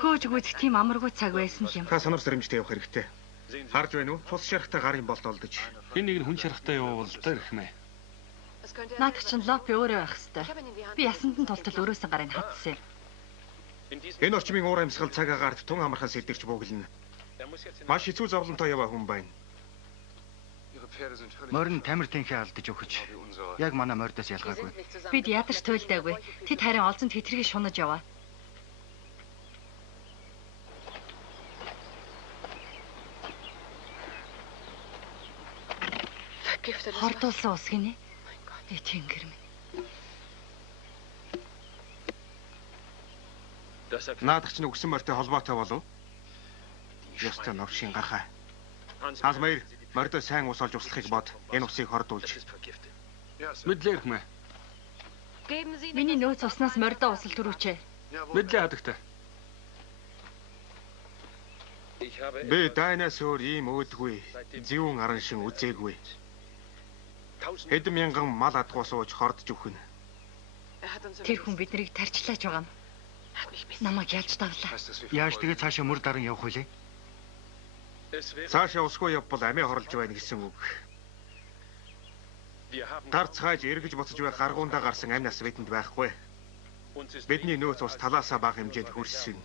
Хөөж гүйдэх тийм амаргүй цаг байсан юм. Та санав сэрэмжтэй явах хэрэгтэй. Харж байна уу? Тус шарахтай гарын болт олдож. Хин нэг нь хүн шарахтай явуул дэрхмэ. Наад чинь Лопе өөрөө байх хэвээр. Би ясанд нь тултал өрөөсөө гарыг хатсан. Энэ орчмын уур амьсгал цаг агаарт тун амархан сэтгч бууглана. Маш хэцүү зовлонтой яваа хүн байна. Морин тамиртынхээ алдаж өгч. Яг манай мордоос ялгаагүй. Бид ядарч туйлдаагүй. Тэд харин олзонд хитрхи шунаж яваа. Хордуулсан ус гинэ. Тэнгэр минь. Наадах чинь өгсөн морьтой холбоотой болов? Ёстой новшийн гархаа. Ханс Маяр, морьтой сайн ус олж услахыг бод. Энэ усыг хордуулж. Мэдлээ хэмэ. Миний нөөц уснаас морьдоо усал төрүүчээ. Мэдлээ хадагтай. Би дайнаас өөр ийм өөдгүй. Зүүн аран шин үзээгүй. Хэдэн мянган мал адгуу сууж хордж өгнө. Тэр хүн биднийг тарчлааж байгаа юм. Намайг ялж давлаа. Яаж тэгээ цаашаа мөр даран явах вүлээ? Цаашаа усгүй явбал амиа хорлож байна гэсэн үг. Тарцгааж эргэж буцаж байх гаргуундаа гарсан амнаас бидэнд байхгүй. Бидний нөөц ус талаасаа бага хэмжээнд хүрсэн.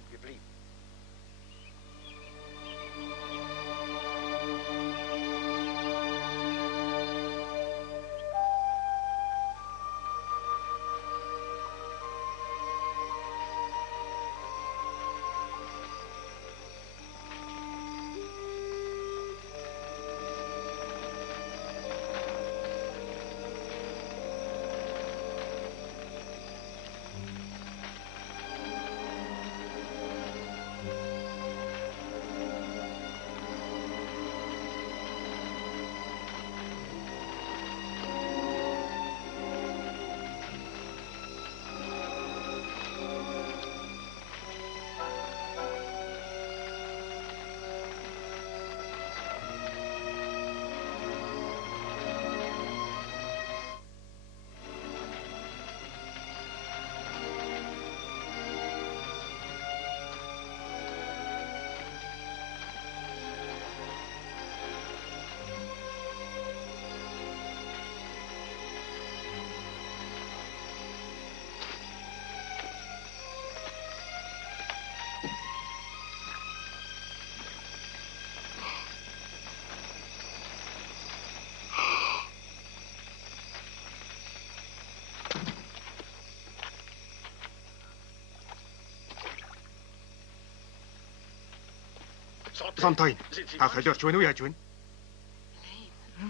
Сонтой. Та холиорч байна уу яаж байна?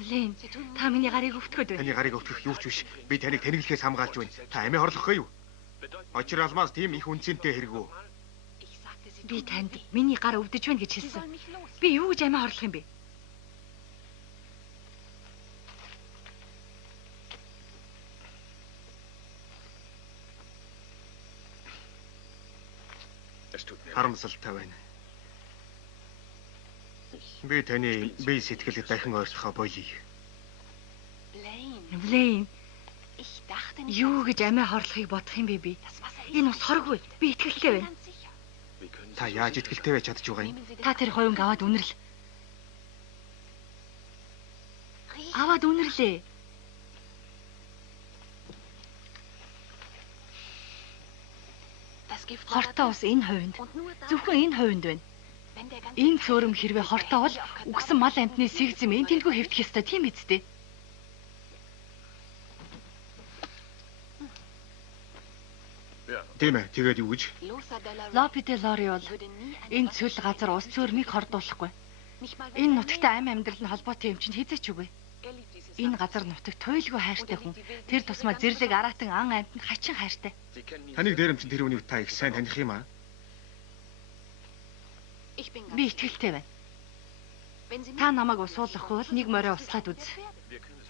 Лэн, та миний гарыг өвтгöd байна. Таны гарыг өвтгөх юу ч биш. Би таныг тэнэглэхээс хамгаалж байна. Та амиа хорлохгүй юу? Очир алмаас тийм их үнцэнтэй хэрэггүй. Би танд миний гар өвдөж байна гэж хэлсэн. Би юу гэж амиа хорлох юм бэ? Харамсалтай байна. Би таны бие сэтгэлд дахин ойртохоо болъё. Лэн. Юу гэж амиа хорлохыг бодох юм бэ би? Энэ ус хоргүй. Би итгэлтэй байна. Та яаж итгэлтэй байж чадж байгаа юм? Та тэр хойнг аваад үнэрл. Аваад үнэрлээ. Хортой ус энэ хувинд. Зөвхөн энэ хувинд байна. Энэ цөөрөм хэрвээ хортой бол үгсэн мал амтны сэг зэм энэ тэлгүй хэвтэх ёстой тийм үсттэй. Тийм ээ, тэгээд юу гэж? Лопите Лори бол энэ цөл газар ус цөөрмийг хордуулахгүй. Энэ нутагтай амь амьдрал нь холбоотой юм чинь хизээч үгүй. Энэ газар нутагт туйлгүй хайртай хүн. Тэр тусмаа зэрлэг араатан ан амьтанд хачин хайртай. Таныг дээрэмчин тэр үнийг та их сайн таних юм аа? Би итгэлтэй байна. Та намайг усуулахгүй бол нэг морой услаад үз.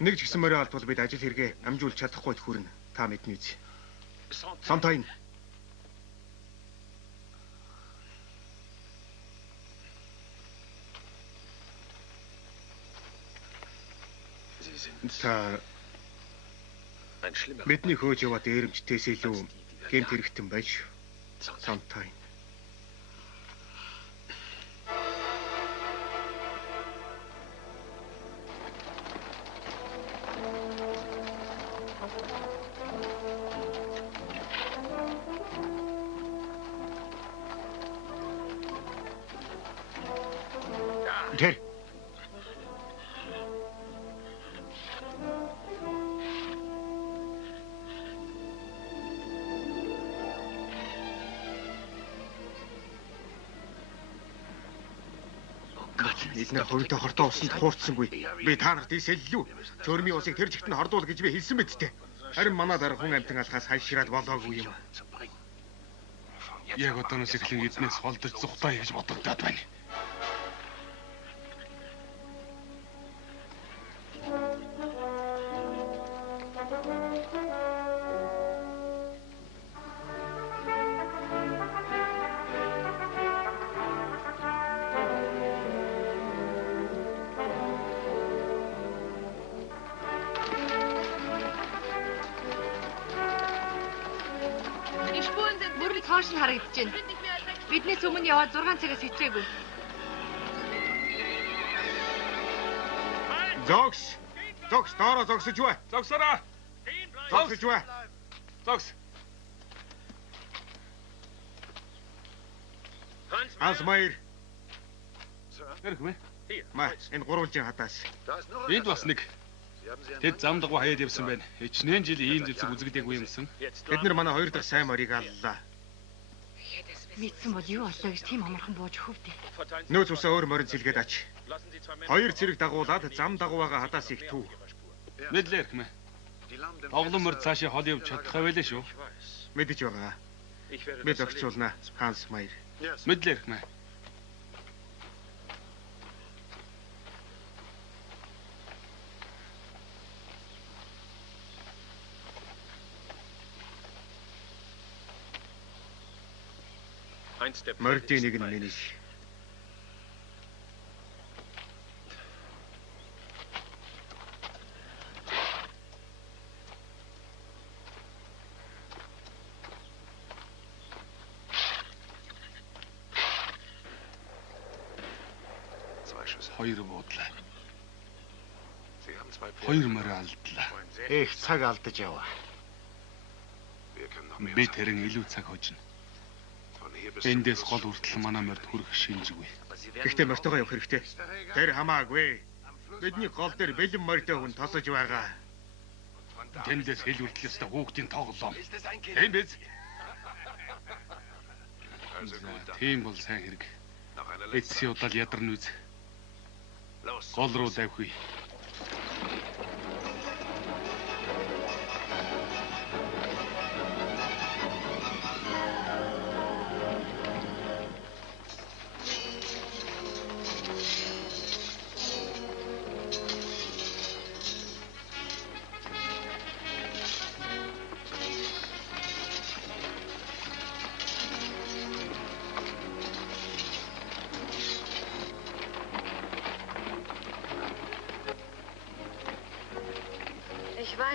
Нэг ч гэсэн морой алдвал бид ажил хэрэгээ амжуулж чадахгүй хүрнэ. Та мэднэ үз. Самтайн. Та бидний хөөж яваад дээрэмчтээс илүү гэмт хэрэгтэн байж Самтайн. Тэр эдгээр хоёртой хортой усанд хуурцсангүй. Би та нарт ийсэллүү. Цөөрмийн усыг тэр жигт нь хордуул гэж би хэлсэн мэт те. Харин манай дараа хүн амтан алхаас хайшраад болоогүй юм. Яг одооноос эхлэн эднээс холдож зүхтаа гэж бодогдоод байна. Хоош нь харагдаж байна. Биднээс өмнө яваад 6 цагаас хичээгүй. Зогс доороо зогсож бай. Зогсороо. Зогсож бай. Зогс. Ханс Майер. Хэрэг мэ? Маа, энэ гурвалжийн хадаас. Энд бас нэг. Тэд зам дагуу хаяад явсан байна. Хичнээн жил ийм зүйлсийг үзэгдээгүй юмсан. Бид нар манай хоёр дахь сайн морийг аллаа. Мэдсэн бол юу болоо гэж тийм амархан бууж хөвдөө. Нөөц усаа өөр морин цэлгээд ач. Хоёр зэрэг дагуулад зам дагуугаа хадаас их төв. Мэдлээ хэрэг мэ? Тоглон мөр цаашаа хол явж чадах байлаа шүү. Мэдэж байгаа. Би зогсуулнаа, Ханс Майер. Мэдлээ хэрэг мэ? Мордын нэг нь миний. Хоёр буудлаа. Хоёр морь алдлаа. Их цаг алдаж яваа. Би тэрэн илүү цаг хожно. Эндээс гол хүртэл манай морьд хүрэх шинжгүй. Гэхдээ мортойгоо явах хэрэгтэй. Тэр хамаагүй. Бидний гол дээр бэлэн морьтой хүн тосож байгаа. Тэндээс хэл хүртэл өстө хүүхдийн тоглоом. Тийм биз? Тийм бол сайн хэрэг. Эцсийн удаад ядарн үз. Гол руу давхий.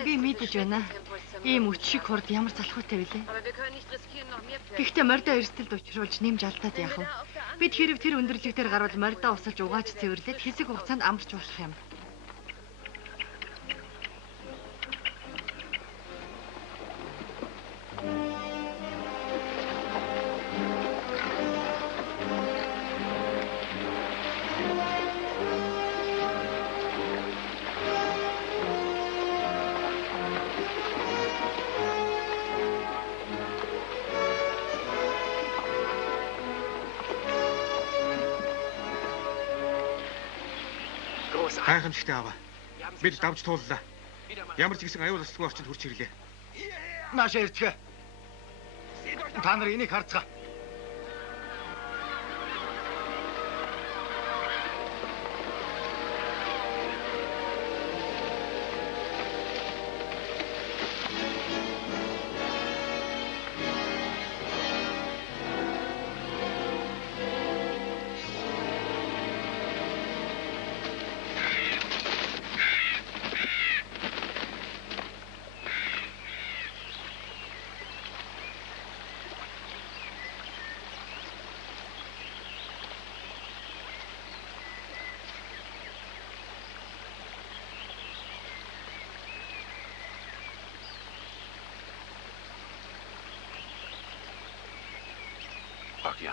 Би мэдэж байна. Ийм өчшиг хурд ямар залхуутай вүлээ. Гэхдээ мордоо эрсдэлд учруулж нэмж алдаад яах вэ? Бид хэрэг тэр өндөрлөгтөр гарвал мордоо усалж угааж цэвэрлээд хэсэг хугацаанд амарч болох юм. Гайхамшигтай аваа. Бид давж тууллаа. Ямар ч гэсэн аюул өсөлтгүй орчинд хурж ирлээ. Наашаа ирцгээ. Та нар энийг харцгаа.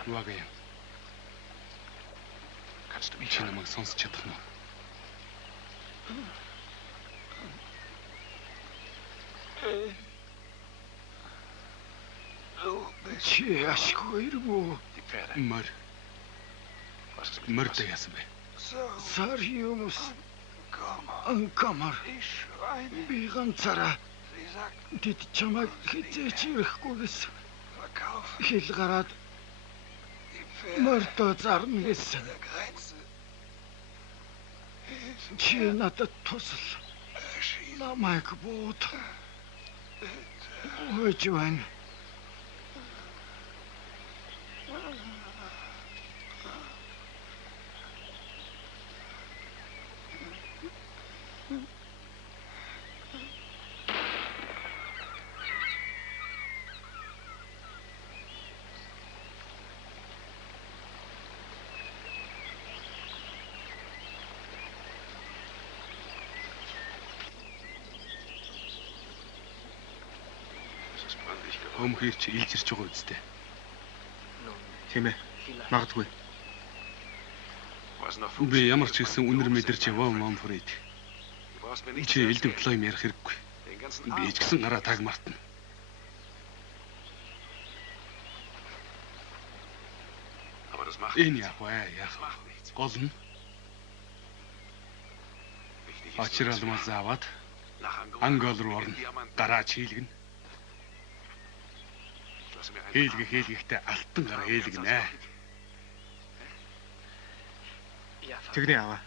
Вагаям. Чи намайг сонсч чадах нь уу? Чи ашгүй ирвүү? Морд яасан бэ? Сар юмс. Анкамар. Би ганцаараа тэд чамайг хизээч ирэхгүй гэсэн. Хил гараад мордо зарна гэсэн. Чи надад тусал. Намайг бод. Очван. Өмхөр чи илж ирж байгаа үстэй. Тийм ээ. Магадгүй. Би ямар ч гэсэн үнэр мэдэрч яваа Манфред. Чи элдв плойм ярих хэрэггүй. Би ч гэсэн гараа тагмартна. Энэ яах вэ? Гол нь Ачиралмаас аваад Ангол руу орно. Гараач хийлгэнэ. Хийлгэхдээ алтан гараа хийлгэнэ. Тэгнэ аваа.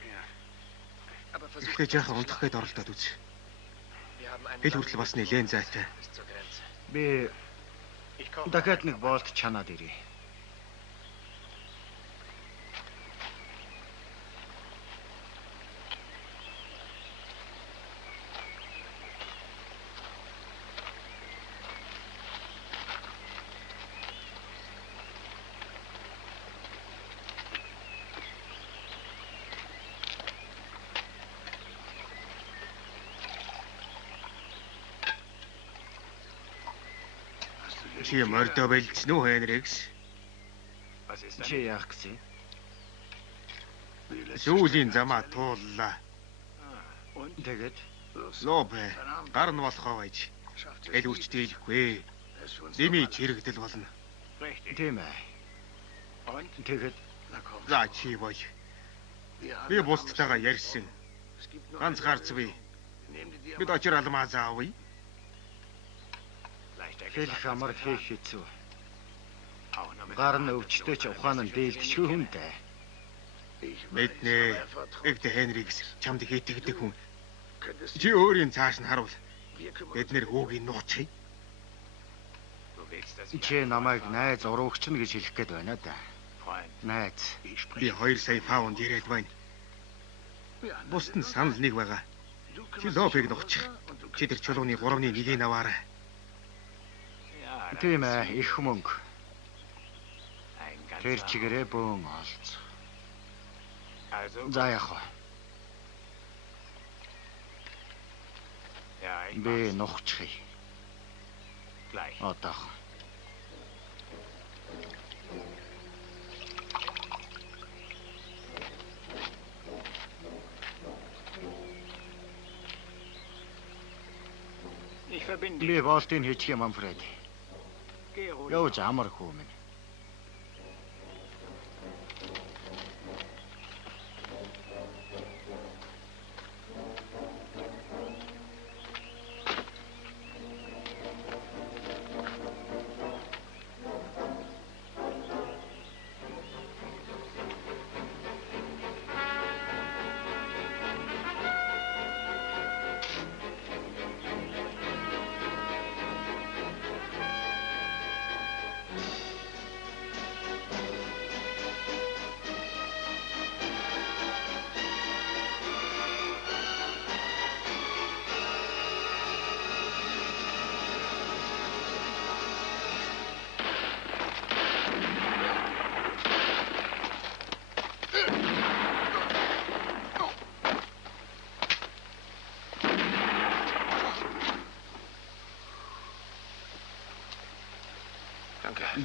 Ихтэй жаахан унтах гээд оролдоод үз. Хэл хүртэл бас нэлээд зайтай. Би дахиад нэг болт чанаад ирье. Чи мордо байлцсан уу Хенрикс? Чи яах гэсэн? Сүүлийн замаа тууллаа. Тэгээд Лобе гар нь болохоо байж. Эл үрчтэй илэхгүй. Дими чирэгдэл болно. Тийм ээ. Тэгээд За чи бой. Би бусдтайгаа ярьсан. Ганц гарц би. Бид очир алмаа заавъя. хэл хамар хийх хэцүү. Гар нь өвчтөй ч ухаан нь дээлдэшгүй хүнтэй. Мэднэ. Эгд Хенрикс чамд хийтгдэг хүн. Чи өөрийн цааш нь харуул. Бид нэр хүүгийн нууцъя. Чи намайг найз уруугч нь гэж хэлэх гээд байна да. Найз. Би 2 сая паунд ирээд байна. Бусд нь санал нэг байгаа. Чи Лобыг нуучих. Чи тэр чулууны 3-ны 1-ийг аваарай. Тийм ээ, их мөнгө. Тэр чигээрээ бөөн олц. За яах вэ? Би нухчих. Одоо. Би болтын хийчих юм Манфред. Явж амар хүү минь.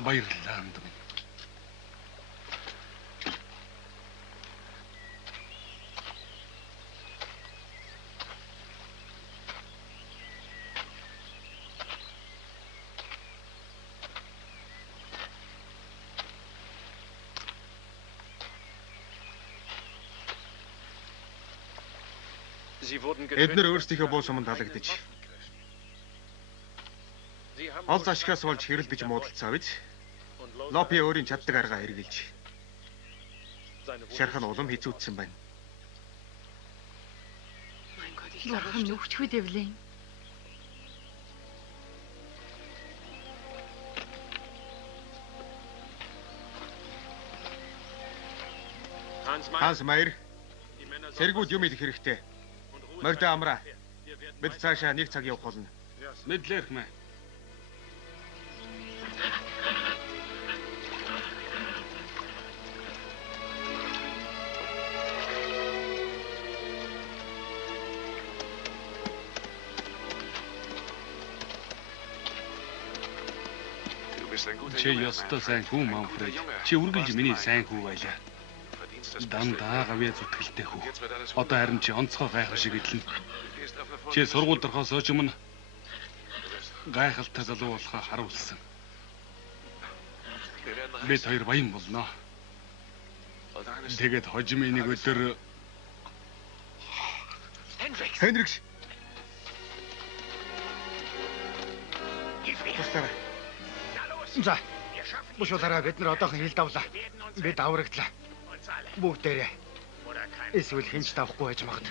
Баярлалаа амд. Эднэр өөрсдийнхөө буу суманд халагдаж ол ашигаас болж хэрэлдэж муудалцаа биз? Лопи өөрийн чаддаг аргаа хэрэгжилж шархан улам хэцүүдсэн байна. Бурхан нүгчгүй дэвлээ. Ханс Майер сэргүүд юм идэх хэрэгтэй. Мордо амра. Бид цаашаа нэг цаг явах болно. Мэдлэрх мэ. Чи ёстой сайн хүү Манфред. Чи үргэлж миний сайн хүү байлаа. Дандаа гавьяа зүтгэлтэй хүү. Одоо харин чи онцгой гайхах шиг идлэн. Чи сургууль дорхоос өмнө гайхалтай залуу болохоо харуулсан. Бид хоёр баян болно. Тэгээд хожимын нэг өдөр Хенрикс. Тустараа. За. Бушуулаараа бид нар одоохон хил давлаа. Бид аврагдлаа. Бүгдээрээ. Эсвэл хинч давахгүй байж магад.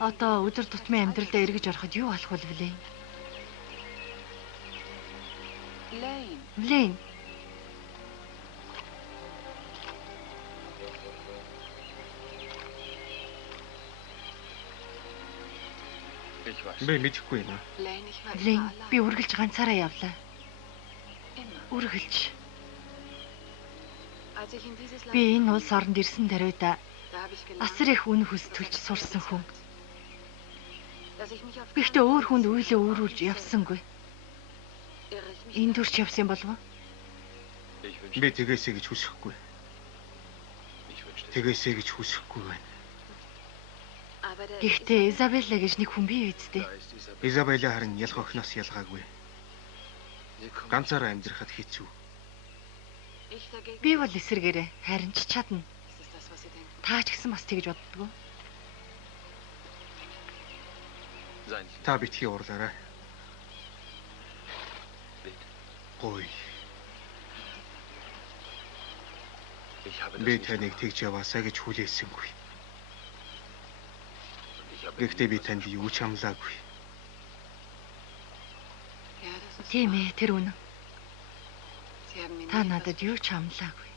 Одоо өдөр тутмын амьдралдаа эргэж ороход юу болох вэ блэ? Блейн. Би мэдэхгүй юм. Блейн, би үргэлж ганцаараа явлаа. Үргэлж. Би энэ улс оронд ирсэн даруйда асар их үн хөстөлж сурсан хүн. Гэхдээ өөр хүнд үйлээ өөрүүлж явсангүй. Энд төрч явсан болов уу? Би тэгээсэй гэж хүсэхгүй. Тэгээсэй гэж хүсэхгүй байна. Гэхдээ Изабелла гэж нэг хүн бий үсттэй. Изабелла харин ялх охноос ялгаагүй. Ганцаараа амьдрахад хэцүү. Би бол эсэргээрээ харин ч чадна. Та ч гэсэн бас тэгж боддгоо. Та битгий уурлаарай. Ой. Би таныг тэгж яваасаа гэж хүлээсэнгүй. Гэхдээ би танд юу ч амлаагүй. Тийм ээ, тэр үнэн. Та надад юу ч амлаагүй.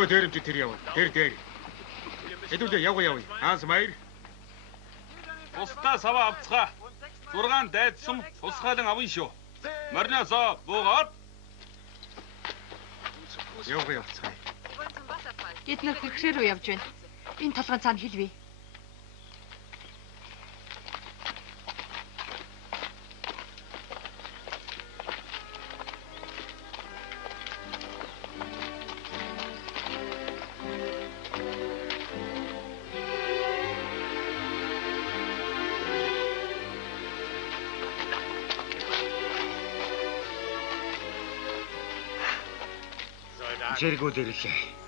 Нөгөө дээрэмч тэр явна. Тэр. Хэдүүлээ явъя. Ханс Майр. Устаа саваа авцгаа. 6 дайдсан тусгаалan авна шүү. Морниосоо буугаад явъя. Бид нар хөрхрөө рүү явж байна. Энэ толгойн цаана хэлвээ. Зэргүүд ирлээ.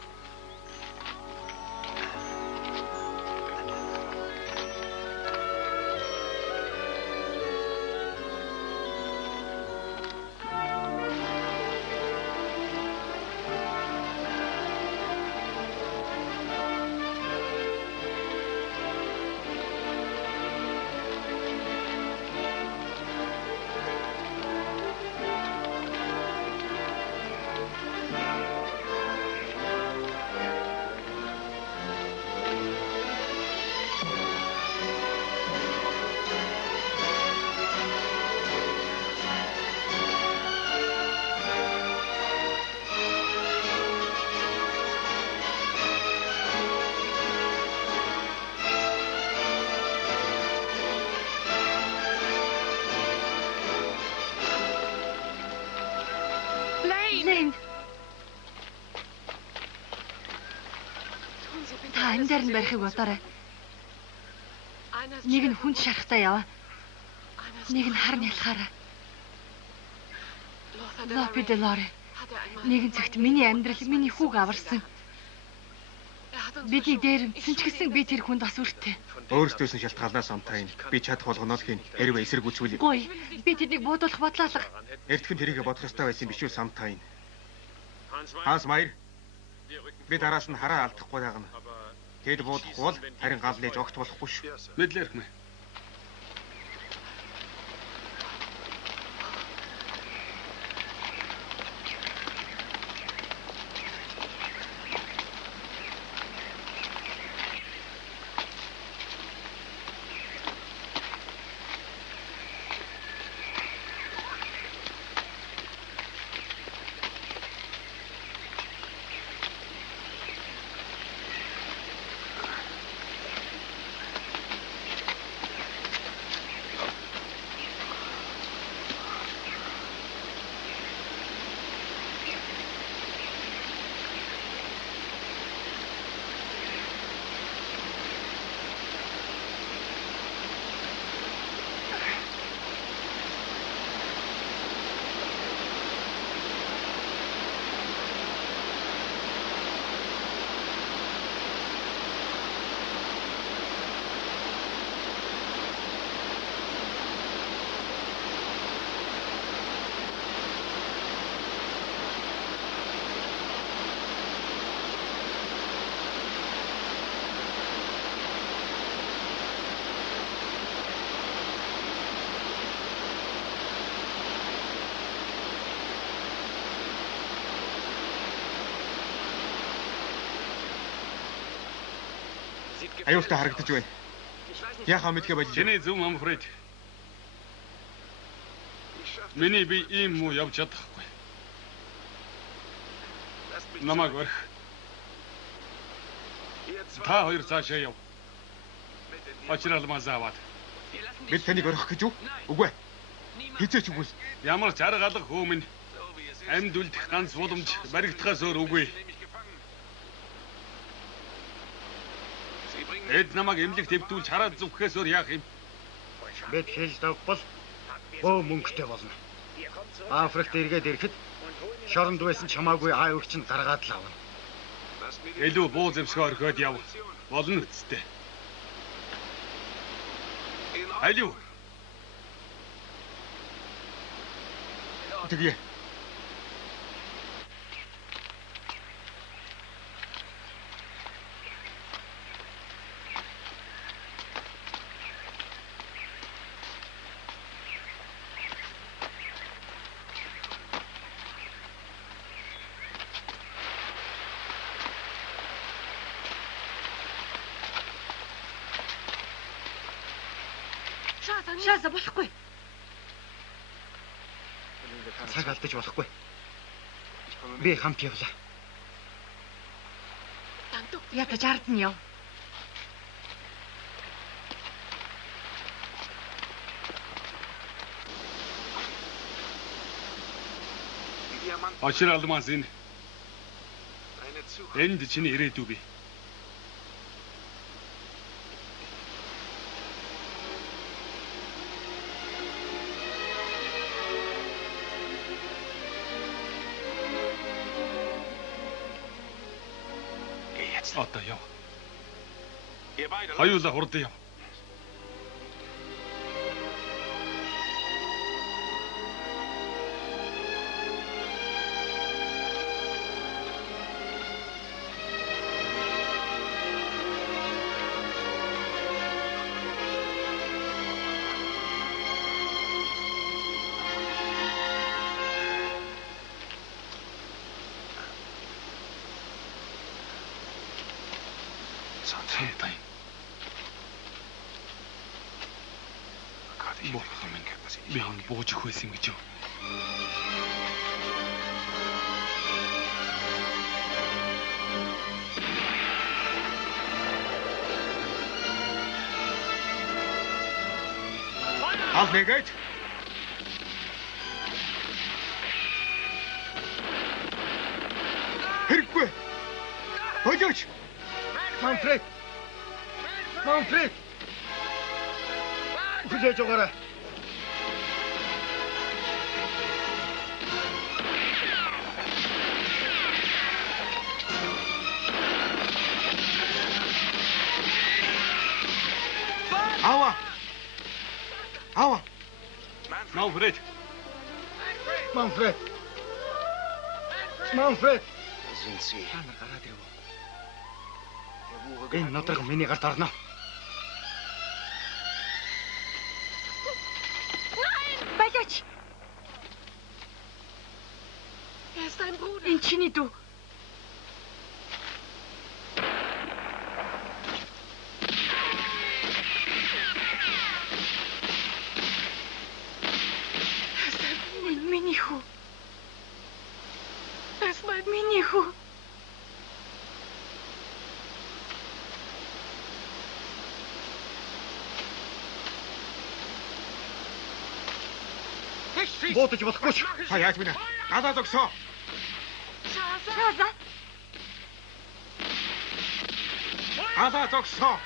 Та энэ дээр нь барихыг бодоорой. Нэг нь хүнд шарахтаа яваа. Нэг нь хар нялхаараа. Лопи де Лоре. Нэгэн цагт миний амьдрал, миний хүүг аварсан. Бидний дээрэмсэн ч гэсэн би тэр хүнд бас үртэй. Өөрсдөөс нь шалтгаалнаас амтаа юм. Би чадах болгоно л хийн. Хэрвээ эсэргүүцвэл. Гой, би тэднийг буудуулах бодлоолго. Эртхэн тэрийгэ бодох ёстой байсан биш үү самтаа юм. Ханс Майр. Би дараас нь хараа алдахгүй дагна. Тэд буудахгүй бол харин гал нээж огт болохгүй шүү. Мэдлээ хэрхмэ. Аюултай харагдаж байна. Яхаа мэдгээ болж. Чиний зөв Манфред. Миний би ийм муу явж чадахгүй. Намайг өрх. Та хоёр цаашаа яв. Очралмаас аваад. Бид таныг өрөх гэж үү? Үгүй. Хизээч үгүй. Ямар чаргалах хөөмн амьд үлдэх ганц боломж баригдахаас өөр үгүй. Эд намайг эмнэлэг твдүүлж хараад зүвхээс өөр яах юм? Бид хэлж давбал бөө мөнгөтэй болно. Африкт эргээд ирэхэд шоронд байсан чамаагүй аа өгч нь гаргаад л авна. Илүү буу зэмсгээ орхиод яв. Болно үсттэй. Алив. Тэгээ. Шааза болохгүй. Цаг алдаж болохгүй. Би хамт явлаа. Ядаж ард нь яв. Очир алмаз энэ. Энд чиний ирээдүй бий. Одоо яв. Хоёулаа хурд яв. Би энэ бууж их байсан юм гэж юу? Ал нэгэж. Хэрэггүй. Хожооч. Манфред. Хүлээж өгөөрэй. Ава. Манфред. Танаа гараад ирв. Энэ нодрог миний гарт орно. Баляч. Энэ чиний дүү. Миний хүү. Боодож болохгүй ч. Та яаж минь? Гадаа зогсоо. Шааза. Гадаа зогсоо.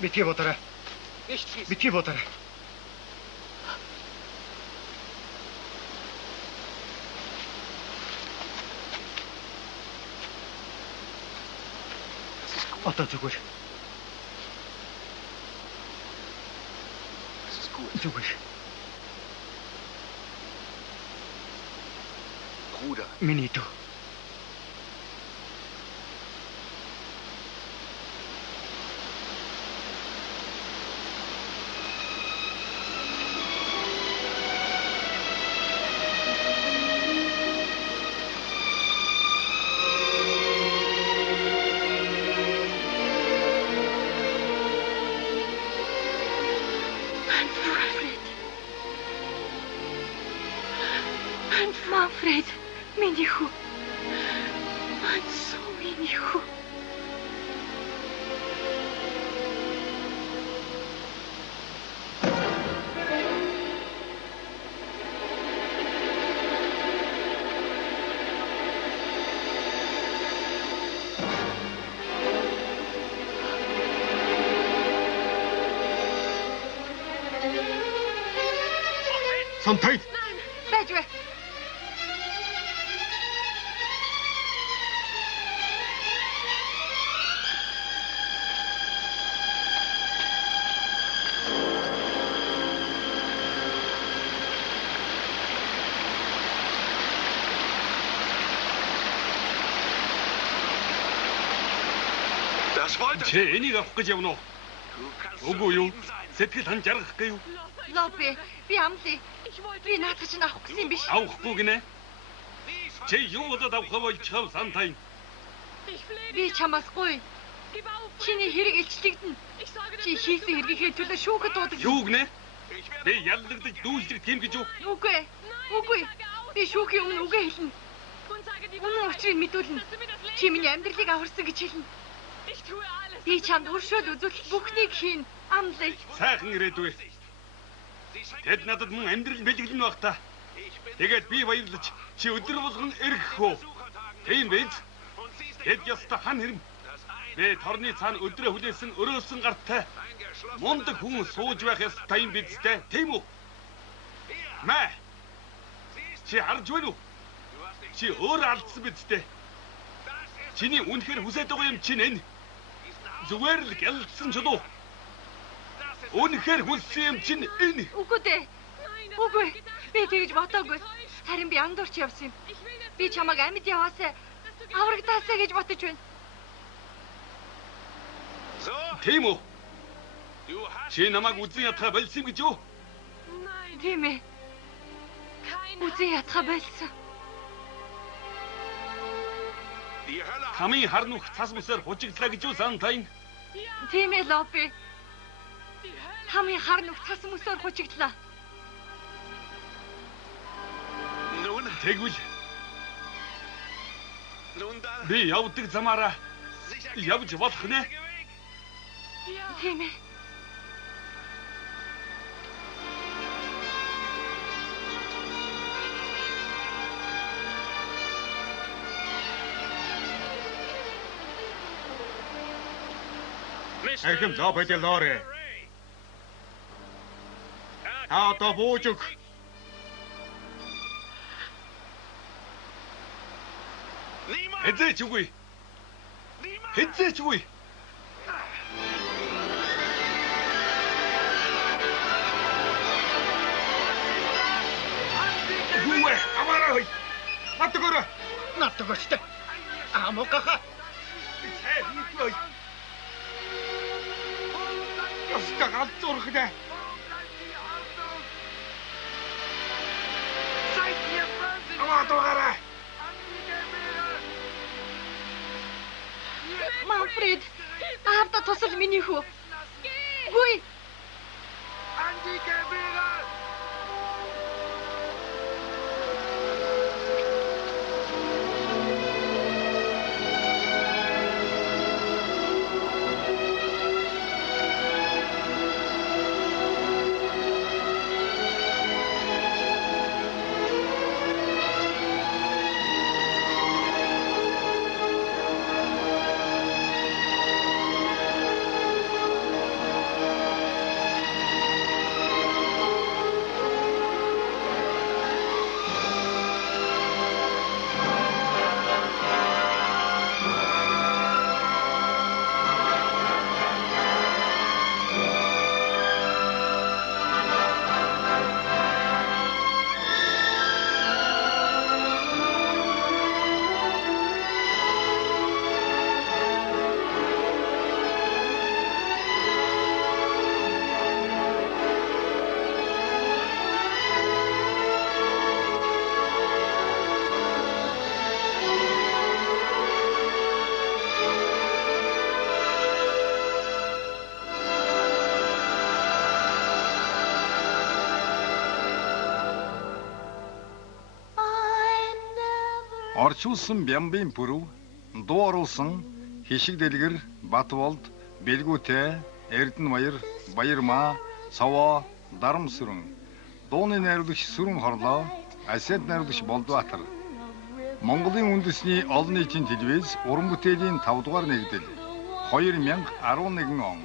Битгий бодорой. Битгий бодорой. Одоо зүгээр. Зүгээр. Миний дүү. Манфред, миний хүү. Ансуу миний хүү. Сонтой. Байж вэ. Чи энийг авах гэж явна уу? Үгүй юу? Сэтгэл хан жаргах гэв. Лопе, би амлаа. Би наадах чинь авах гэсэн юм биш. Авахгүй гинэ. Чи юу болоод авах болж чав Сантай? Би чамаас гуй. Чиний хэрэг илчлэгдэнэ. Чи хийсэн хэргийнхээ төлөө шүүхэд дуудаг. Юу гинэ? Би яллагдаж дүүжлэг тийм гэж юу? Үгүй. Үгүй. Би шүүхийн өмнө үгээ хэлнэ. Үнэн учрыг мэдүүлнэ. Чи миний амьдралыг аварсан гэж хэлнэ. Би чамд өршөөл үзүүлэх бүхнийг хийн. Амлая. Сайхан ирээдүй. Тэд надад мөн амьдрал бэлгэлнэ баг та. Тэгээд би баярлаж чи өдөр болгон эргэх үү? Тийм биз? Тэд ёстой хан хэрэм. Би торны цаана өдрөө хүлээсэн өрөөсөн гарттай мундаг хүн сууж байх ёстой юм биз дээ. Тийм үү? Мэ. Чи харж байна уу? Чи өөрөө алдсан биз дээ. Чиний үнэхээр хүсэж байгаа юм чинь энэ. Зүгээр л гялцсан ч уу? Үнэхээр хүссэн юм чинь энэ. Үгүй дээ. Үгүй. Би тэгж бодоогүй. Харин би андуурч явсан юм. Би чамайг амьд яваасаа аврагдаасаа гэж бодож байна. Тийм үү? Чи намайг үзэн ятгаа болсон гэж юу? Тийм ээ. Үзэн ятгаа болсон. Хамын хар нүх цас мөсөөр хужигдлаа гэж юу Сантайн? Тийм ээ Лопи. Хамын хар нүх цас мөсөөр хужигдлаа. Тэгвэл би явдаг замаараа явж болох нэ? Тийм ээ. Архим Лопе Лоре. Одоо бууж өг. Хэзээч үгүй. Хэзээч үгүй. Юуэ, амараа. Натгора. Натгорчтой. Амокаха. Хэвгүй. Ястаа галзуурх нэ. Амаатогаараа. Манфред, аавда тусал миний хүү. Гүй. Орчуулсан Бямбын пүрв, дуу оруулсан Хишиг Дэлгэр, Батболд, Бэлгүүтэй, Эрдэнэбаяр, Баярмаа, Цаваа, Дарамсүрэн, дууны найруулагч Сүрэн Хорлоо, Асет найруулагч Болдбаатар. Монголын үндэсний олон нийтийн телевиз уран бүтээлийн 5 дугаар нэгдэл 2011 он.